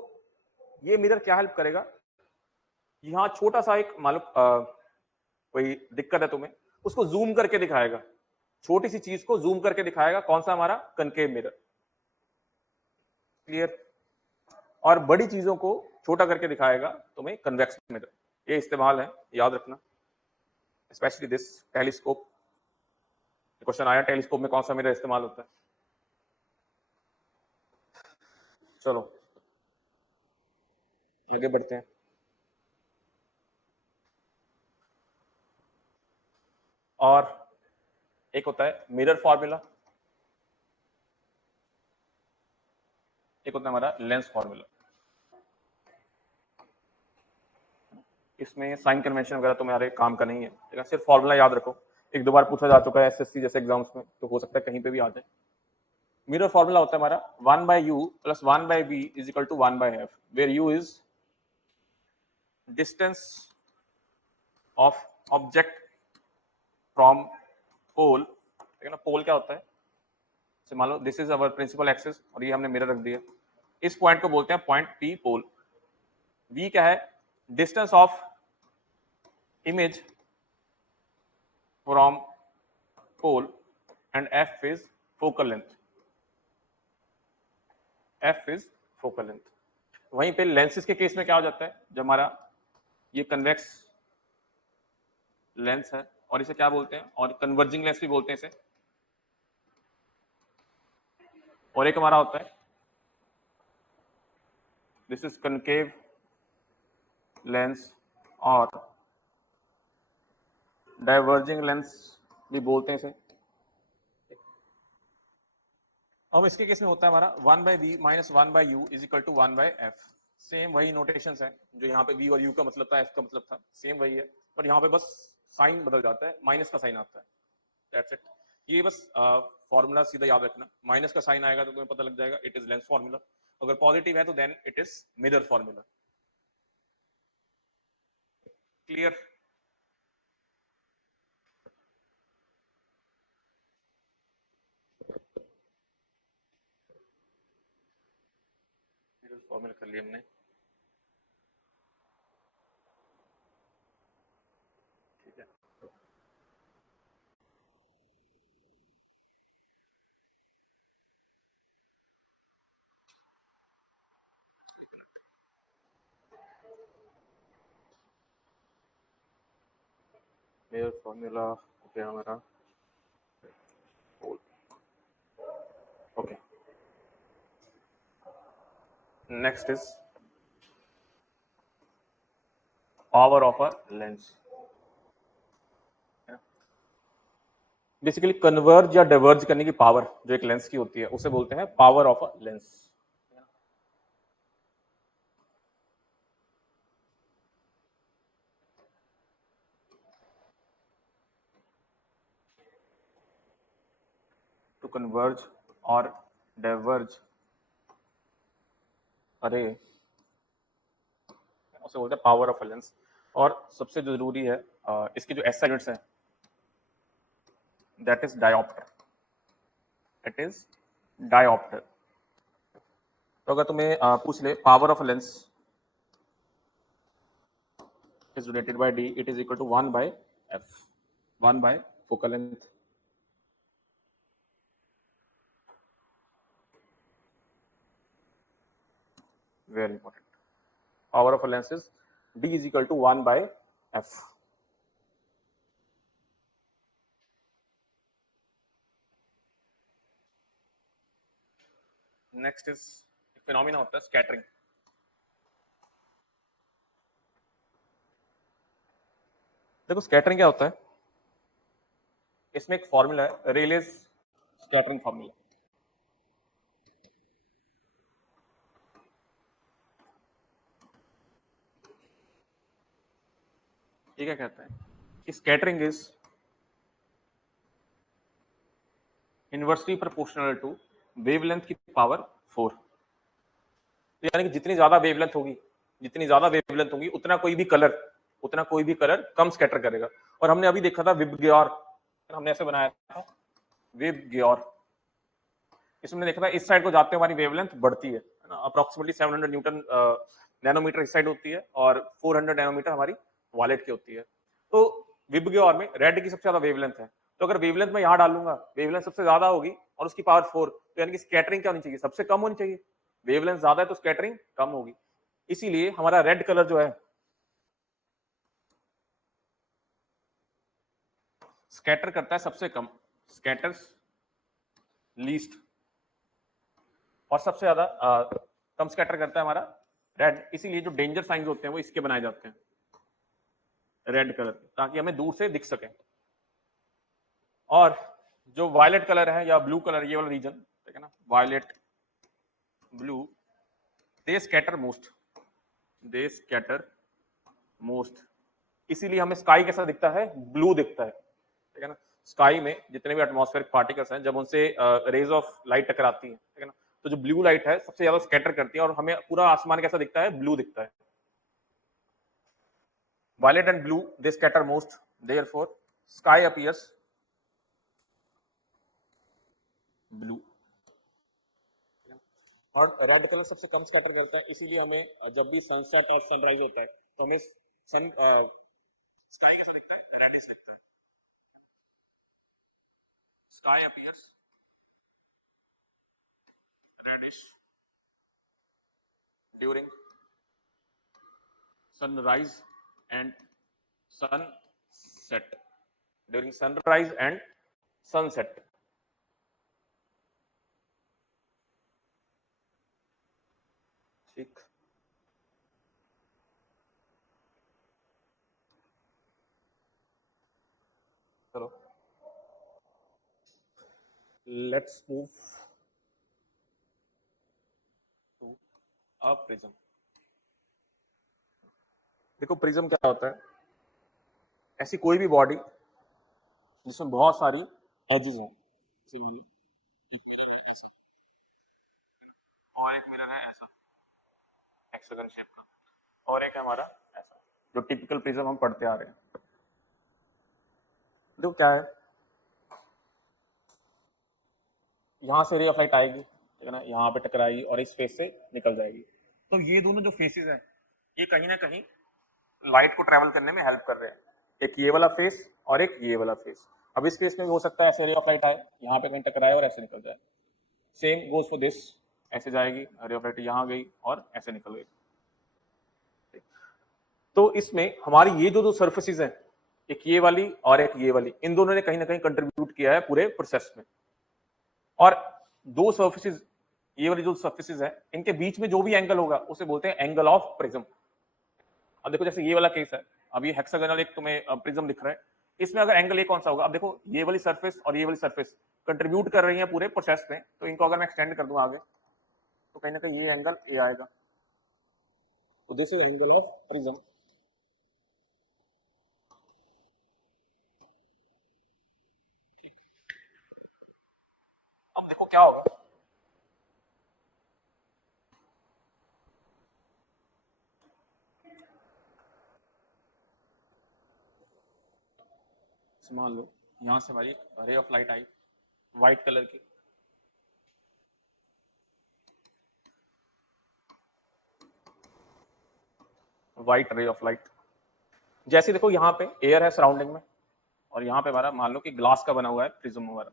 ये मिरर क्या हेल्प करेगा, यहाँ छोटा सा एक मान लो कोई दिक्कत है तुम्हें, उसको जूम करके दिखाएगा, छोटी सी चीज को जूम करके दिखाएगा। कौन सा? हमारा कनकेव मिरर। क्लियर? और बड़ी चीजों को छोटा करके दिखाएगा तुम्हें कन्वेक्स मिरर। ये इस्तेमाल है, याद रखना। स्पेशली दिस टेलीस्कोप, क्वेश्चन आया टेलीस्कोप में कौन सा मिरर इस्तेमाल होता है। चलो आगे बढ़ते हैं। और एक होता है मिरर फॉर्मूला, एक होता है हमारा लेंस फॉर्मूला। इसमें साइन कन्वेंशन वगैरह तुम्हारे काम का नहीं है, ठीक है, सिर्फ फॉर्मूला याद रखो। एक दो बार पूछा जा चुका है एसएससी जैसे एग्जाम्स में, तो हो सकता है कहीं पे भी आ जाए। मिरर फॉर्मूला होता है हमारा 1/u + 1/v = 1/f, where u is distance of object from pole, ठीक है ना। पोल क्या होता है, से मान लो this is our principal axis और ये हमने मिरर रख दिया, इस पॉइंट को बोलते हैं पॉइंट पी पोल। v क्या है, distance of image from pole, and f is focal length, f is focal length. वहीं पे लेंसेज के केस में क्या हो जाता है, जब हमारा ये कन्वेक्स लेंस है और इसे क्या बोलते हैं, और कन्वर्जिंग लेंस भी बोलते हैं इसे, और एक हमारा होता है दिस इज कनकेव लेंस और डाइवर्जिंग लेंस भी बोलते हैं इसे। अब इसके केस में होता है हमारा 1/v - 1/u = 1/f। सेम वही नोटेशंस है जो यहाँ पे v और u का मतलब था, f का मतलब था, सेम वही है। पर यहाँ पे बस साइन बदल जाता है, माइनस का साइन आता है, दैट्स इट। ये बस फॉर्मूला सीधा याद रखना, माइनस का साइन आएगा तो तुम्हें पता लग जाएगा इट इज लेंस फॉर्मूला, अगर पॉजिटिव है तो then it is mirror formula. Clear? Mirror formula कर लिया हमने। ठीक है, मिरर फॉर्मूला हो गया हमारा। Okay, next is power of a lens. Basically converge या डाइवर्ज करने की पावर जो एक लेंस की होती है उसे बोलते हैं power of a lens. To converge और डाइवर्ज अरे उसे बोलते हैं पावर ऑफ अ लेंस। और सबसे जरूरी है इसकी जो एसआई यूनिट्स हैं, that is dioptre, it is dioptre. तो अगर तुम्हें पूछ ले power of a lens is related by d, it is equal to 1 by f, 1 by focal length। Very important, power of a lens is d is equal to 1 by f। Next is phenomena होता है स्कैटरिंग। देखो स्कैटरिंग क्या होता है, इसमें एक फॉर्मूला है रेलेस स्कैटरिंग फॉर्मूला। ये क्या कहता है कि scattering is inversely proportional to wavelength की पावर 4। यानी कि जितनी ज्यादा वेवलेंथ होगी, जितनी ज्यादा वेवलेंथ होगी उतना कोई भी कलर कम स्कैटर करेगा। और हमने अभी देखा था विबग्योर, हमने ऐसे बनाया था विबग्योर, इसमें देखा था इस साइड को जाते हुए हमारी वेवलेंथ बढ़ती है ना, अप्रोक्सीमेटली 700 न्यूटन नैनोमीटर इस साइड होती है और 400 नैनोमीटर हमारी वॉलेट की होती है। तो विबग्योर में रेड की सबसे ज्यादा वेवलेंथ है, तो अगर वेवलेंथ मैं यहाँ डालूंगा, वेवलेंथ सबसे ज्यादा होगी और उसकी पावर 4, तो यानी कि स्कैटरिंग क्या होनी चाहिए, सबसे कम होनी चाहिए। वेवलेंथ ज्यादा है तो स्कैटरिंग कम होगी, इसीलिए हमारा रेड कलर जो है स्कैटर करता है सबसे कम, स्कैटर्स लीस्ट, और सबसे ज्यादा कम स्कैटर करता है हमारा रेड। इसीलिए जो डेंजर साइंस होते हैं वो इसके बनाए जाते हैं रेड कलर, ताकि हमें दूर से दिख सके। और जो वायलेट कलर है या ब्लू कलर, ये वाला रीजन ठीक है ना, वायलेट ब्लू, दे स्कैटर मोस्ट, दे स्कैटर मोस्ट। इसीलिए हमें स्काई कैसा दिखता है, ब्लू दिखता है, ठीक है ना। स्काई में जितने भी एटमॉस्फेरिक पार्टिकल्स हैं, जब उनसे रेज ऑफ लाइट टकराती हैं, ठीक है ना, तो जो ब्लू लाइट है सबसे ज्यादा स्कैटर करती है और हमें पूरा आसमान कैसा दिखता है, ब्लू दिखता है। Violet and blue, they scatter most, therefore sky appears blue। और रेड कलर सबसे कम स्कैटर करता है, इसीलिए हमें जब भी सनसेट और सनराइज होता है तो हमें सन स्काई कैसा दिखता है, रेडिश दिखता है। Sky appears reddish during sunrise and sunset, during sunrise and sunset. ठीक, चलो let's move to a prism. देखो प्रिज्म क्या होता है, ऐसी कोई भी बॉडी जिसमें बहुत सारी एजेस हैं, और एक मिरर है ऐसा हेक्सागन शेप का, और एक है हमारा ऐसा, जो टिपिकल प्रिज्म हम पढ़ते आ रहे हैं। देखो क्या है, यहाँ से रे ऑफ लाइट आएगी, ठीक है ना, यहाँ पे टकराएगी और इस फेस से निकल जाएगी। तो ये दोनों जो फेसेस हैं, ये कहीं ना कहीं लाइट को ट्रेवल करने में हेल्प कर रहे हैं, एक ये वाला फेस और एक ये वाला फेस। अब इस केस में भी हो सकता है ऐसे रे ऑफ लाइट आए, यहाँ पे कहीं टकराए और ऐसे निकल जाए। सेम गोज फॉर दिस, ऐसे जाएगी रे ऑफ लाइट, यहाँ गई और ऐसे निकल गई। तो इसमें हमारी ये जो दो सर्फेसिस हैं, एक ये वाली और एक ये वाली, इन दोनों ने कहीं ना कहीं कंट्रीब्यूट किया है पूरे प्रोसेस में। और दो सर्फेसिस, ये वाली जो सर्फेसिस है, इनके बीच में जो भी एंगल होगा उसे बोलते हैं एंगल ऑफ प्रिज्म। अब देखो जैसे ये वाला केस है, अब ये हेक्सागोनल एक तुम्हें प्रिज्म दिख रहा है, इसमें अगर एंगल ए कौन सा होगा, अब देखो ये वाली सरफेस और ये वाली सरफेस कंट्रीब्यूट कर रही है पूरे प्रोसेस में, तो इनको अगर मैं एक्सटेंड कर दूं आगे, तो कहीं ना कहीं ये एंगल ए आएगा, तो this is angle of prism. अब देखो क्या होगा, मान लो यहां से हमारी रे of light I white colour की, व्हाइट रे ऑफ लाइट, जैसे देखो यहाँ पे एयर है सराउंडिंग में, और यहाँ पे हमारा मान लो कि ग्लास का बना हुआ है प्रिज्म हमारा,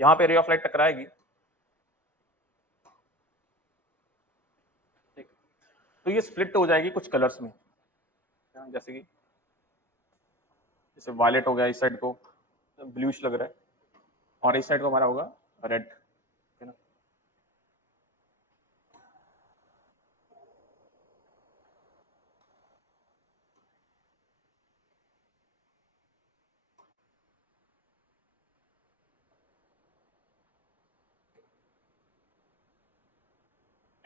यहाँ पे रे ऑफ लाइट टकराएगी, ठीक, तो ये स्प्लिट हो जाएगी कुछ कलर्स में, जैसे कि जैसे वायलेट हो गया, इस साइड को ब्लूइश लग रहा है, और इस साइड को हमारा होगा रेड, है ना।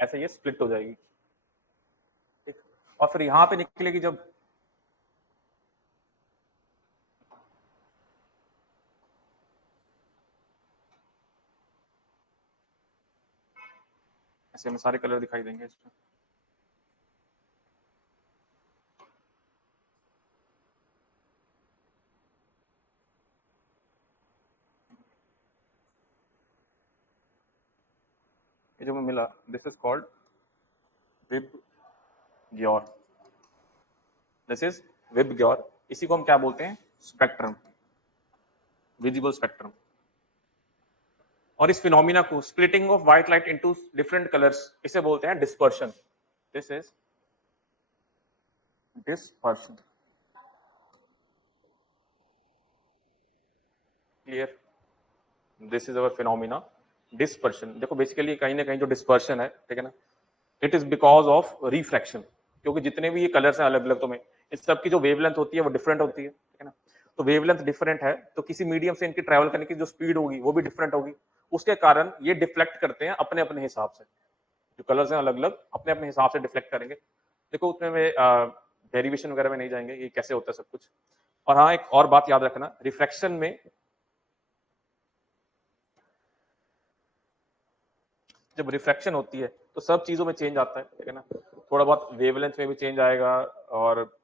ऐसे ये स्प्लिट हो जाएगी, ठीक, और फिर यहाँ पे निकलेगी जब, ऐसे हमें सारे कलर दिखाई देंगे इसमें, ये जो हमें मिला, this is called VIBGYOR, this is VIBGYOR, इसी को हम क्या बोलते हैं, स्पेक्ट्रम, विजिबल स्पेक्ट्रम। और इस फिनोमिना को, splitting of white light into different colours, इसे बोलते हैं dispersion, this is dispersion, clear, this is our phenomena dispersion. देखो बेसिकली कहीं ना कहीं जो डिस्पर्शन है, ठीक है ना, it is because of refraction, क्योंकि जितने भी ये कलर्स हैं अलग अलग, तुम्हें इस सब की जो वेवलेंथ होती है वो डिफरेंट होती है, ठीक है ना, तो वेवलेंथ डिफरेंट है, तो किसी मीडियम से इनकी ट्रैवल करने की जो स्पीड होगी वो भी डिफरेंट होगी, उसके कारण ये डिफ्लेक्ट करते हैं अपने अपने हिसाब से, जो कलर्स हैं अलग अलग अपने अपने हिसाब से डिफ्लेक्ट करेंगे। देखो उसमें डेरिवेशन वगैरह में नहीं जाएंगे, ये कैसे होता है सब कुछ। और हाँ, एक और बात याद रखना, रिफ्रैक्शन में जब रिफ्रैक्शन होती है तो सब चीजों में चेंज आता है, ठीक है ना, थोड़ा बहुत वेवलेंथ में भी चेंज आएगा और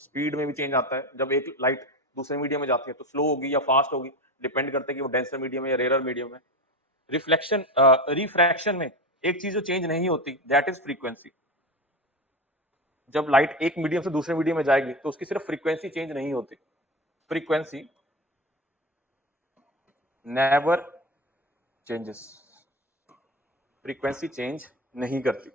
स्पीड में भी चेंज आता है। जब एक लाइट दूसरे मीडियम में जाती है तो स्लो होगी या फास्ट होगी, डिपेंड करता है कि वो डेंसर मीडियम है या रेयर मीडियम है। रिफ्लेक्शन रिफ्रैक्शन में एक चीज जो चेंज नहीं होती, दैट इज फ्रीक्वेंसी। जब लाइट एक मीडियम से दूसरे मीडियम में जाएगी तो उसकी सिर्फ फ्रीक्वेंसी चेंज नहीं होती, frequency never changes, frequency change नहीं करती।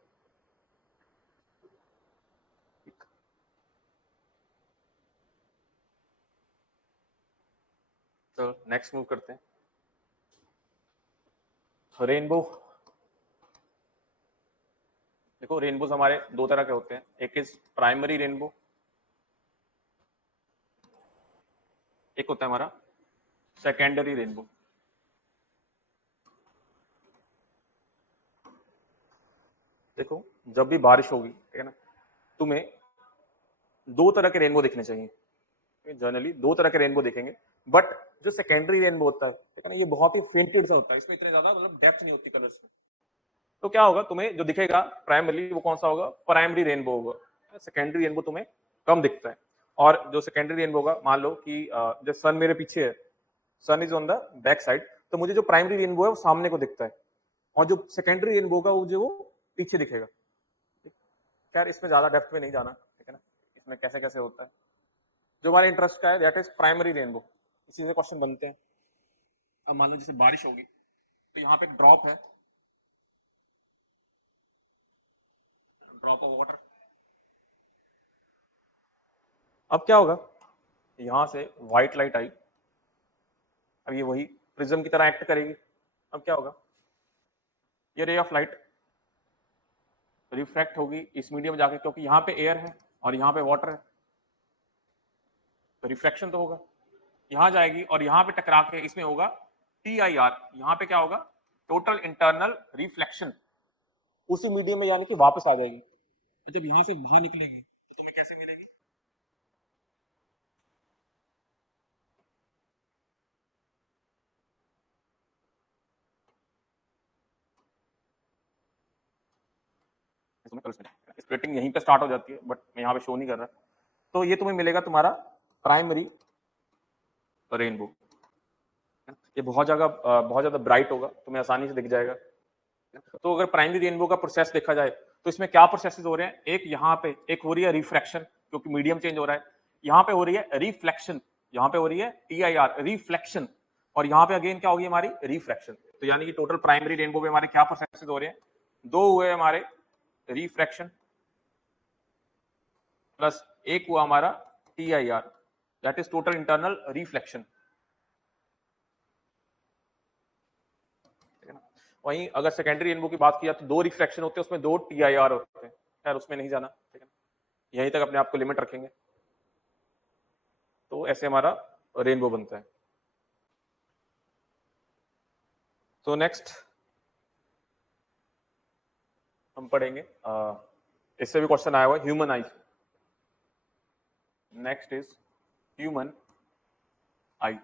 तो नेक्स्ट मूव करते हैं, रेनबो। देखो रेनबोज हमारे दो तरह के होते हैं, एक इज प्राइमरी रेनबो, एक होता है हमारा सेकेंडरी रेनबो। देखो जब भी बारिश होगी, ठीक है ना, तुम्हें दो तरह के रेनबो दिखने चाहिए, जनरली दो तरह के रेनबो देखेंगे, बट जो सेकेंडरी रेनबो होता है, ठीक है ना, ये बहुत ही फेंटेड सा होता है, इसमें इतने ज्यादा मतलब डेप्थ नहीं होती कलर्स में। तो क्या होगा, तुम्हें जो दिखेगा प्राइमरली वो कौन सा होगा, प्राइमरी रेनबो होगा। सेकेंडरी रेनबो तुम्हें कम दिखता है। और जो सेकेंडरी रेनबो होगा, मान लो कि जब सन मेरे पीछे है, sun is on the back side, तो मुझे जो प्राइमरी रेनबो है वो सामने को दिखता है, और जो सेकेंडरी रेनबो होगा वो जो वो पीछे दिखेगा। खैर इसमें ज्यादा डेप्थ में नहीं जाना, ठीक है ना, इसमें कैसे कैसे होता है। जो हमारे इंटरेस्ट का है दैट इज प्राइमरी रेनबो। इसी से क्वेश्चन बनते हैं। अब मान लो जैसे बारिश होगी, तो यहाँ पे एक ड्रॉप है, ड्रॉप ऑफ वाटर। अब क्या होगा, यहां से व्हाइट लाइट आई, अब ये वही प्रिज्म की तरह एक्ट करेगी। अब क्या होगा, ये रे ऑफ लाइट रिफ्रैक्ट होगी इस मीडियम में जाके, क्योंकि यहाँ पे एयर है और यहाँ पे वाटर है, तो रिफ्रैक्शन तो होगा। यहां जाएगी और यहां पे टकरा के इसमें होगा TIR। यहाँ पे क्या होगा, टोटल इंटरनल रिफ्लेक्शन, उसी मीडियम में यानी कि वापस आ जाएगी। तो जब यहां से बाहर निकलेगी तो तुम्हें कैसे मिलेगी, स्प्लिटिंग यहीं पे स्टार्ट हो जाती है, बट मैं यहाँ पे शो नहीं कर रहा। तो ये तुम्हें मिलेगा तुम्हारा प्राइमरी रेनबो। ये बहुत ज्यादा ब्राइट होगा, तुम्हें आसानी से दिख जाएगा। तो अगर प्राइमरी रेनबो का प्रोसेस देखा जाए तो इसमें क्या प्रोसेसेस हो रहे हैं, एक यहाँ पे एक हो रही है रिफ्रैक्शन, क्योंकि मीडियम चेंज हो रहा है। यहाँ पे हो रही है रिफ्लेक्शन, यहाँ पे हो रही है TIR रिफ्लेक्शन, और यहाँ पे अगेन क्या होगी हमारी रिफ्रैक्शन। तो यानी कि टोटल प्राइमरी रेनबो में हमारे क्या प्रोसेसेस हो रहे हैं, दो हुए हमारे रिफ्रैक्शन, प्लस एक हुआ हमारा TIR, that is total internal reflection. वहीं अगर सेकेंडरी रेनबो की बात किया तो दो रिफ्लेक्शन होते हैं, उसमें दो TIR होते हैं। खैर उसमें नहीं जाना, ठीक है, यहीं तक अपने आप को लिमिट रखेंगे। तो ऐसे हमारा रेनबो बनता है। तो नेक्स्ट हम पढ़ेंगे, इससे भी क्वेश्चन आया हुआ है, human eyes. Next is human eye.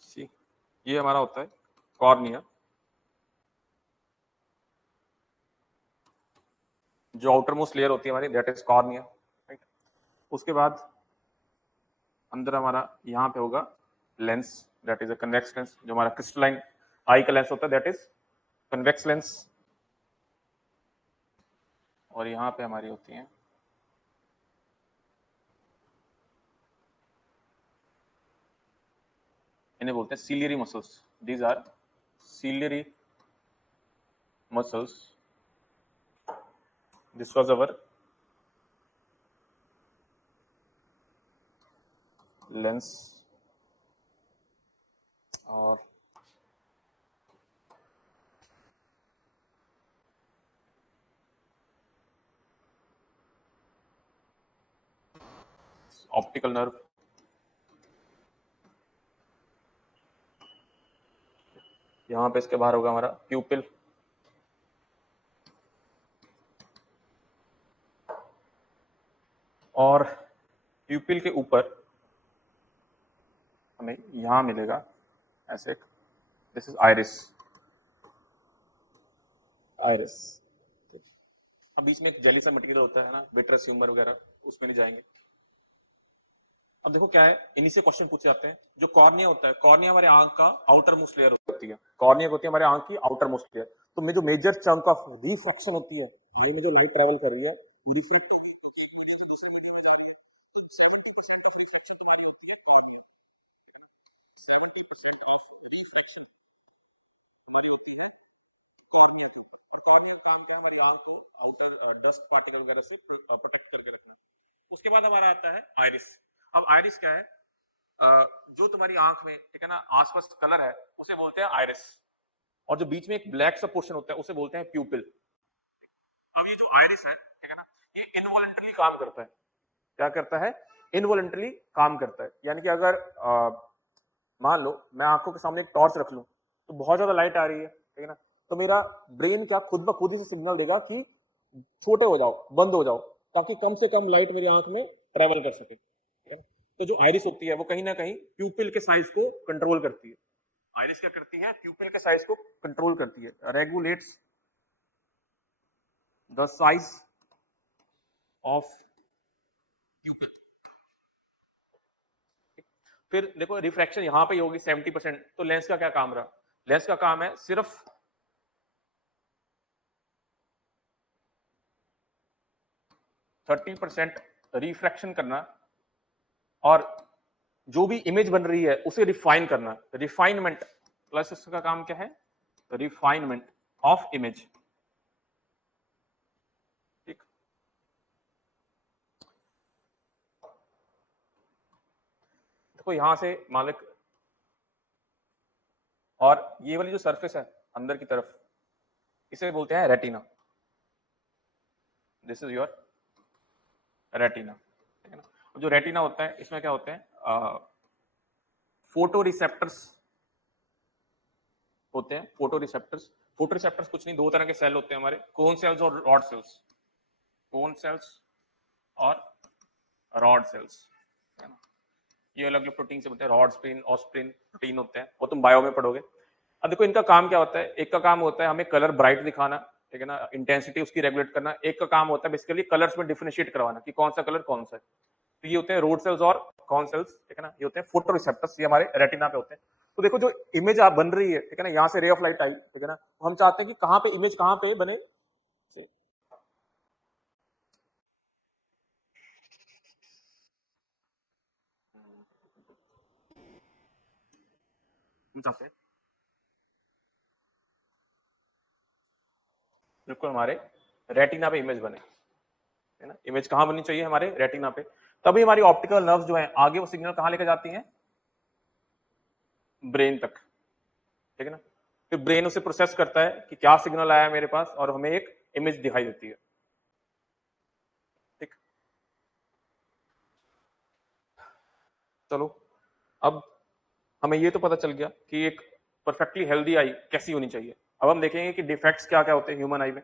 See, ये हमारा होता है कॉर्निया, जो आउटर मोस्ट लेयर होती है हमारी, दैट इज कॉर्निया, राइट। उसके बाद अंदर हमारा यहाँ पे होगा lens, that is a convex lens. जो हमारा क्रिस्टलाइन आई का लेंस होता है दैट इज कन्वेक्स लेंस। और यहाँ पे हमारी होती है, इन्हें बोलते हैं ciliary muscles. These are ciliary muscles. This was our lens. और ऑप्टिकल नर्व, यहाँ पे इसके बाहर होगा हमारा प्यूपिल। और प्यूपिल के ऊपर हमें यहां मिलेगा ऐसे, दिस इज आइरिस, आइरिस। अब बीच में एक जेली सा मटेरियल होता है ना, विट्रस ह्यूमर वगैरह, उसमें नहीं जाएंगे। अब देखो क्या है, इन्हीं से क्वेश्चन पूछे जाते हैं। जो कॉर्निया होता है, कॉर्निया हमारे आंख का आउटर मोस्ट लेयर होती है, कॉर्निया होती है हमारे आंख की आउटर मोस्ट लेयर। तो में जो मेजर चंक ऑफ रिफ्रैक्शन होती है, ये में जो लाइट ट्रेवल कर रही है, हमारी आंख को आउटर डस्ट पार्टिकल वगैरह से प्रोटेक्ट करके रखना। उसके बाद हमारा आता है आइरिस। अब आइरिस क्या है, जो तुम्हारी आंख में, ठीक है ना, आसपास कलर है, उसे बोलते हैं आइरिस। और जो बीच में एक ब्लैक सा पोर्शन होता है उसे बोलते हैं प्यूपिल। अब ये काम करता है, क्या करता है, इनवॉलंटरली काम करता है। यानी कि अगर मान लो मैं आंखों के सामने एक टॉर्च रख लूं तो बहुत ज्यादा लाइट आ रही है, ठीक है ना, तो मेरा ब्रेन क्या खुद ब खुद ही से सिग्नल देगा कि छोटे हो जाओ, बंद हो जाओ, ताकि कम से कम लाइट मेरी आंख में ट्रेवल कर सके, ठीक है ना। तो जो आइरिस होती है वो कहीं ना कहीं प्यूपिल के साइज को कंट्रोल करती है। आइरिस क्या करती है, प्यूपिल के साइज को कंट्रोल करती है, रेगुलेट्स द साइज ऑफ प्यूपिल। फिर देखो रिफ्रैक्शन यहां पे ही होगी 70%, तो लेंस का क्या काम रहा, लेंस का काम है सिर्फ 30% रिफ्रैक्शन करना, और जो भी इमेज बन रही है उसे रिफाइन करना, रिफाइनमेंट प्लस इसका काम क्या है, रिफाइनमेंट ऑफ इमेज, ठीक। देखो यहां से मालिक, और ये वाली जो सरफेस है अंदर की तरफ, इसे बोलते हैं retina, this is your retina, ठीक है ना। जो रेटिना होता है इसमें क्या होते हैं, फोटो रिसेप्टर्स होते हैं, फोटो रिसेप्टर्स। फोटो रिसेप्टर्स कुछ नहीं, दो तरह के सेल होते हैं हमारे, कोन सेल्स और रॉड सेल्स, कोन सेल्स और रॉड सेल्स, है ना। ये अलग अलग प्रोटीन से बनते हैं, रॉड स्प्रिन, ऑस्प्रिन प्रोटीन होते हैं, वो तुम बायो में पढ़ोगे। अब देखो इनका काम क्या होता है, एक का काम होता है हमें कलर ब्राइट दिखाना, ठीक है ना, इंटेंसिटी उसकी रेगुलेट करना। एक का काम होता है बेसिकली कलर्स में डिफरेंशिएट करवाना कि कौन सा कलर कौन सा है। तो ये होते हैं रोड सेल्स और कॉन सेल्स, ठीक है ना, ये होते हैं फोटो रिसेप्टर्स, ये हमारे रेटिना पे होते हैं। तो देखो जो इमेज आप बन रही है, ठीक है ना, यहाँ से रे ऑफ लाइट आई, ठीक है ना, तो हम चाहते हैं कि कहाँ पे इमेज कहाँ पे बने, हम चाहते हैं बिल्कुल हमारे रेटिना पे इमेज बने, है ना। इमेज कहाँ बननी चाहिए, हमारे रेटिना पे। तभी हमारी ऑप्टिकल नर्व्स जो है आगे वो सिग्नल कहाँ लेकर जाती हैं, ब्रेन तक, ठीक है ना। फिर ब्रेन उसे प्रोसेस करता है कि क्या सिग्नल आया मेरे पास, और हमें एक इमेज दिखाई देती है, ठीक। चलो अब हमें ये तो पता चल गया कि एक परफेक्टली हेल्दी आई कैसी होनी चाहिए। अब हम देखेंगे कि डिफेक्ट्स क्या क्या होते हैं ह्यूमन आई में।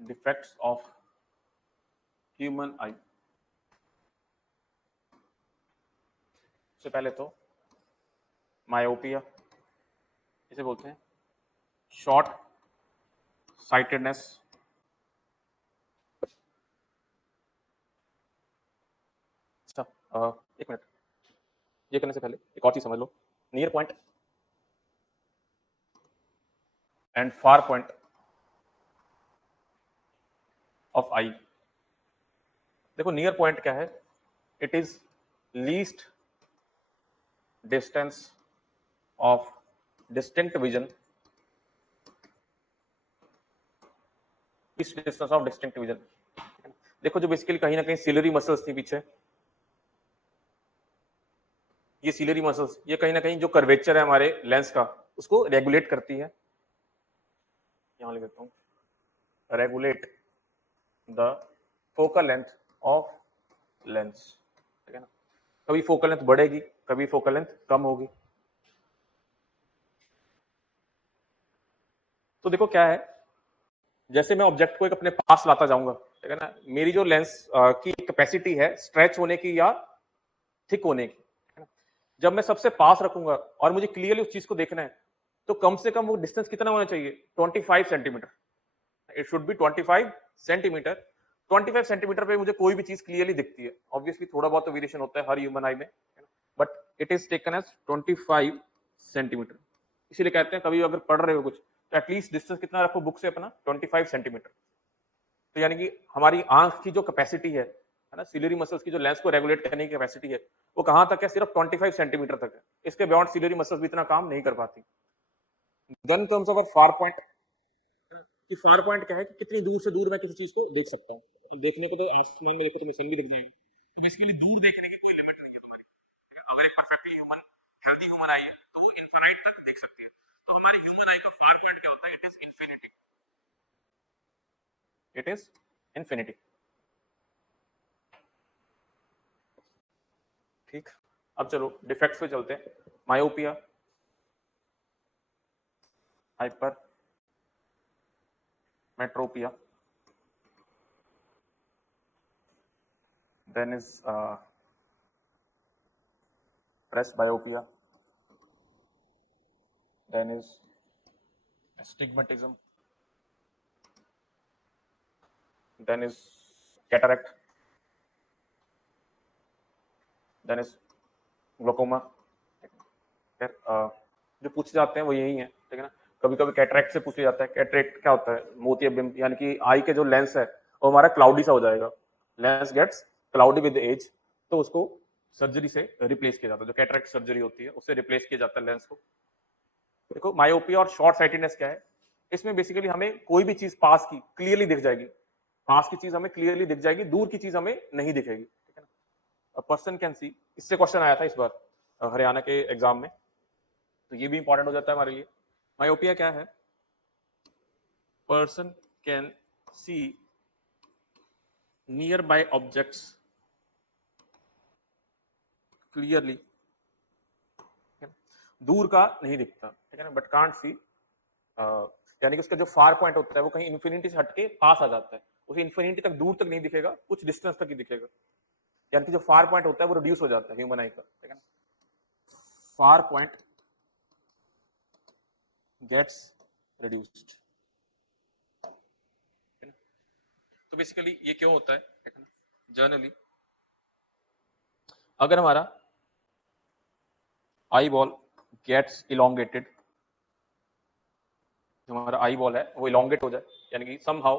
डिफेक्ट्स ऑफ ह्यूमन आई, सबसे पहले तो मायोपिया, इसे बोलते हैं शॉर्ट साइटेडनेस। अच्छा, एक मिनट, ये करने से पहले एक और चीज समझ लो, near point and far point of eye. देखो नियर पॉइंट क्या है, it is least distance of distinct vision, least distance of distinct vision. देखो जो बेसिकली कहीं ना कहीं सिलरी मसल्स थी पीछे, ये सिलरी मसल्स, ये कहीं ना कहीं जो कर्वेचर है हमारे लेंस का उसको रेगुलेट करती है। यहां लिख देता हूं, regulate the focal length of lens, ठीक है ना। कभी फोकल लेंथ बढ़ेगी, कभी फोकल लेंथ कम होगी। तो देखो क्या है, जैसे मैं ऑब्जेक्ट को एक अपने पास लाता जाऊंगा, ठीक है ना, मेरी जो लेंस की कैपेसिटी है स्ट्रेच होने की या थिक होने की, है ना। जब मैं सबसे पास रखूंगा और मुझे क्लियरली उस चीज को देखना है, तो कम से कम वो डिस्टेंस कितना होना चाहिए, 25 centimetre. It should be 25 centimetre. 25 centimetre पे मुझे कोई भी चीज क्लियरली दिखती है। ऑब्वियसली थोड़ा बहुत तो वेरिएशन होता है हर ह्यूमन आई में, but it is taken as 25 centimetre. इसीलिए कहते हैं कभी अगर पढ़ रहे हो कुछ तो एटलीस्ट डिस्टेंस कितना रखो बुक से अपना, 25 सेंटीमीटर। तो यानी कि हमारी आंख की जो कैपेसिटी है ना, सिलरी मसल्स की जो लेंस को रेगुलेट करने की कैपेसिटी है, वो कहां तक है, सिर्फ 25 सेंटीमीटर तक है। इसके बियॉन्ड सिलरी मसल्स भी इतना काम नहीं कर पाती। देन कम्स अवर फार पॉइंट, कि फार पॉइंट क्या है कि कितनी दूर से दूर मैं किसी चीज को देख सकता हूँ। देखने को तो आसमान में देखो तो मिशन भी दिख जाएगा, तो बेसिकली दूर देखने की कोई लिमिट नहीं है हमारी। अगर एक परफेक्टली ह्यूमन हेल्दी ह्यूमन आई है तो वो इनफाइनाइट तक देख सकती है। तो हमारी ह्यूमन आई का फार कैटरेक्ट क्या होता है? It is infinity, it is infinity. ठीक, अब चलो डिफेक्ट्स पे चलते हैं। Myopia, hypermetropia, then is presbyopia, then is astigmatism, then is cataract, then is glaucoma। फिर जो पूछे जाते हैं वो यही है, ठीक है ना। कभी कभी कैटरेक्ट से पूछ लिया जाता है। कैटरेक्ट क्या होता है? मोतियाबिंद, यानी कि आई के जो लेंस है वो हमारा क्लाउडी सा हो जाएगा, lens gets cloudy with age, तो उसको सर्जरी से रिप्लेस किया जाता है। जो कैटरेक्ट सर्जरी होती है उससे रिप्लेस किया जाता है लेंस को। देखो मायोपिया और शॉर्ट साइटेडनेस क्या है, इसमें बेसिकली हमें कोई भी चीज पास की क्लियरली दिख जाएगी, पास की चीज हमें क्लियरली दिख जाएगी, दूर की चीज हमें नहीं दिखेगी, ठीक है ना। पर्सन कैन सी, इससे क्वेश्चन आया था इस बार हरियाणा के एग्जाम में, तो ये भी इंपॉर्टेंट हो जाता है हमारे लिए। मायोपिया क्या है? Person can see near by objects clearly, दूर का नहीं दिखता, ठीक है ना, बट कांट सी, यानी कि उसका जो फार पॉइंट होता है वो कहीं इन्फिनिटी से हटके पास आ जाता है, उसे इन्फिनिटी तक दूर तक नहीं दिखेगा, कुछ डिस्टेंस तक ही दिखेगा, यानी कि जो फार पॉइंट होता है वो रिड्यूस हो जाता है ह्यूमन आई का, ठीक है ना। Far point gets reduced. तो बेसिकली ये क्यों होता है, ठीक है ना। जनरली अगर हमारा आई बॉल गेट्स इलोंगेटेड, जो हमारा आई बॉल है वो इलोंगेट हो जाए, यानी कि समहाउ,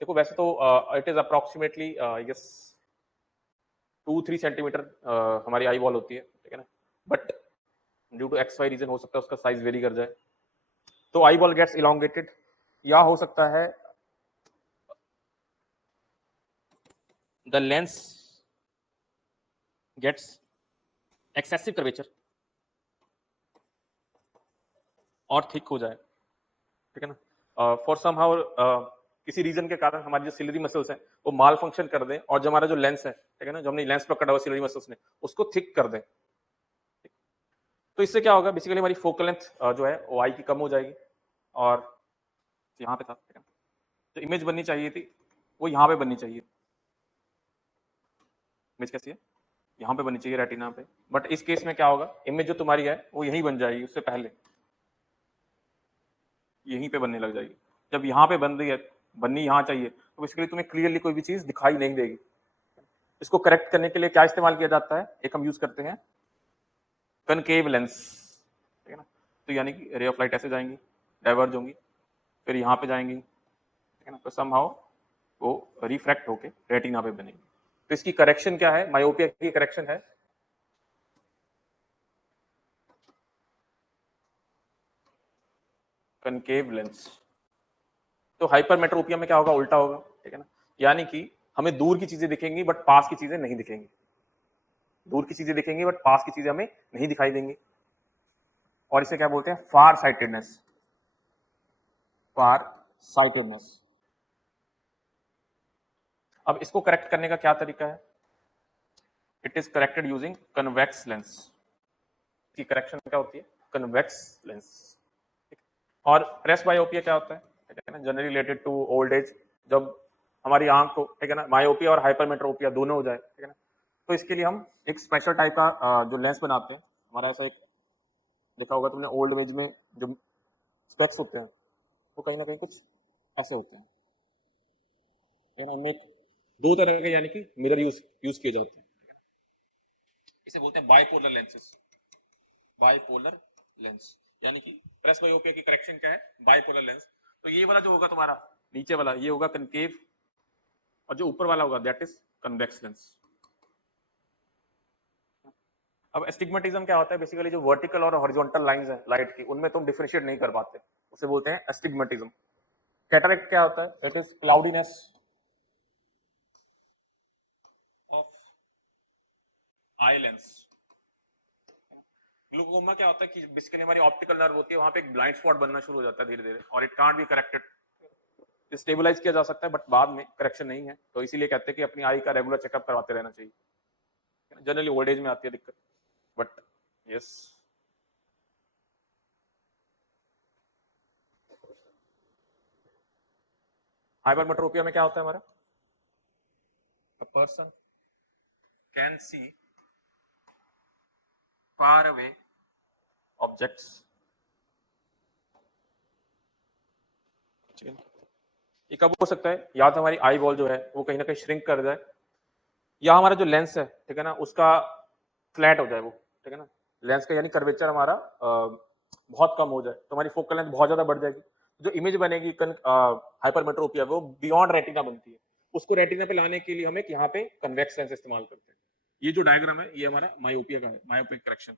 देखो वैसे तो it is approximately I guess 2-3 centimetre हमारी आई बॉल होती है, ठीक है ना, but due to X Y reason हो सकता है उसका साइज वेरी कर जाए, तो आई बॉल गेट्स इलोंगेटेड, या हो सकता है the lens gets excessive curvature और थिक हो जाए, ठीक है ना। फॉर समहाउ किसी रीजन के कारण हमारी जो सिलरी मसल्स हैं वो माल फंक्शन कर दें, और जो हमारा जो लेंस है, ठीक है ना, जो हमने लेंस पकड़ा हुआ सिलरी मसल्स ने उसको थिक कर दें, तो इससे क्या होगा, बेसिकली हमारी फोकल लेंथ जो है वो आई की कम हो जाएगी, और यहाँ पे था, ठीक है, जो इमेज बननी चाहिए थी वो यहाँ पे बननी चाहिए। इमेज कैसी है? यहाँ पे बननी चाहिए रेटिना पे, बट इस केस में क्या होगा, इमेज जो तुम्हारी है वो यहीं बन जाएगी, उससे पहले यहीं पे बनने लग जाएगी। जब यहाँ पे बन रही है, बननी यहाँ चाहिए, तो बेसिकली तुम्हें क्लियरली कोई भी चीज दिखाई नहीं देगी। इसको करेक्ट करने के लिए क्या इस्तेमाल किया जाता है? एक हम यूज करते हैं कनकेव लेंस, ठीक है ना। तो यानी कि रे ऑफ लाइट ऐसे जाएंगी, डाइवर्ज होंगी, फिर यहाँ पे जाएंगी, ठीक है ना, तो समहाउ वो रिफ्रैक्ट होके रेटिना पे बनेगी। तो इसकी करेक्शन क्या है? मायोपिया की करेक्शन है कनकेव लेंस। तो हाइपरमेट्रोपिया में क्या होगा? उल्टा होगा, ठीक है ना, यानी कि हमें दूर की चीजें दिखेंगी बट पास की चीजें नहीं दिखेंगी, दूर की चीजें दिखेंगी बट पास की चीजें हमें नहीं दिखाई देंगी, और इसे क्या बोलते हैं? फार साइटेडनेस, फार साइटेडनेस। अब इसको करेक्ट करने का क्या तरीका है? It is corrected using convex lens. की करेक्शन क्या होती है? Convex lens. और प्रेसबायोपिया क्या होता है? ठीक है ना, generally related to old age, जब हमारी आंख को, ठीक है ना, मायोपिया और हाइपरमेट्रोपिया दोनों हो जाए, ठीक है ना, तो इसके लिए हम एक स्पेशल टाइप का जो लेंस बनाते हैं, हमारा ऐसा एक देखा होगा तुमने ओल्ड एज में, जो स्पेक्स होते हैं वो कहीं ना कहीं कुछ ऐसे होते हैं, ठीक है ना, उनमें दो तरह के यानी कि मिरर यूज यूज किए जाते हैं, इसे बोलते हैं बाइपोलर लेंसेज। बाइपोलर लेंस, यानी कि प्रेसबायोपिया की करेक्शन क्या है? Bipolar lens. तो ये वाला जो होगा तुम्हारा नीचे वाला, ये होगा कनकेव, और जो ऊपर वाला होगा दैट इज कन्वेक्स लेंस। अब एस्टिग्मेटिज्म क्या होता है? बेसिकली जो वर्टिकल और हॉरिजॉन्टल लाइंस है लाइट की, उनमें तुम डिफरेंशिएट नहीं कर पाते, उसे बोलते हैं एस्टिग्मेटिज्म। कैटरेक्ट क्या होता है? It is cloudiness of eye lens. Glaucoma क्या होता है कि बेसिकली हमारी ऑप्टिकल नर्व होती है, वहां पे एक ब्लाइंड स्पॉट बनना शुरू हो जाता है धीरे धीरे, और it can't be corrected. Stabilize किया जा सकता है बट बाद में करेक्शन नहीं है, तो इसीलिए कहते हैं कि अपनी आई का रेगुलर चेकअप करवाते रहना चाहिए। जनरली ओल्ड एज में आती है दिक्कत, बट यस। हाइपरमेट्रोपिया में क्या होता है हमारा, the person can see far away objects. ये कब हो सकता है, या तो हमारी आई बॉल जो है वो कहीं ना कहीं श्रिंक कर जाए, या हमारा जो लेंस है, ठीक है ना, उसका फ्लैट हो जाए वो, ठीक है ना, लेंस का यानी कर्वेचर हमारा बहुत कम हो जाए, तो हमारी फोकल लेंथ बहुत ज्यादा बढ़ जाएगी। जो इमेज बनेगी हाइपरमेट्रोपिया वो बियॉन्ड रेटिना बनती है, उसको रेटिना पे लाने के लिए हम एक यहाँ पे कन्वेक्स लेंस इस्तेमाल करते हैं। ये जो डायग्राम है ये हमारा मायोपिया का है, मायोपिक करेक्शन।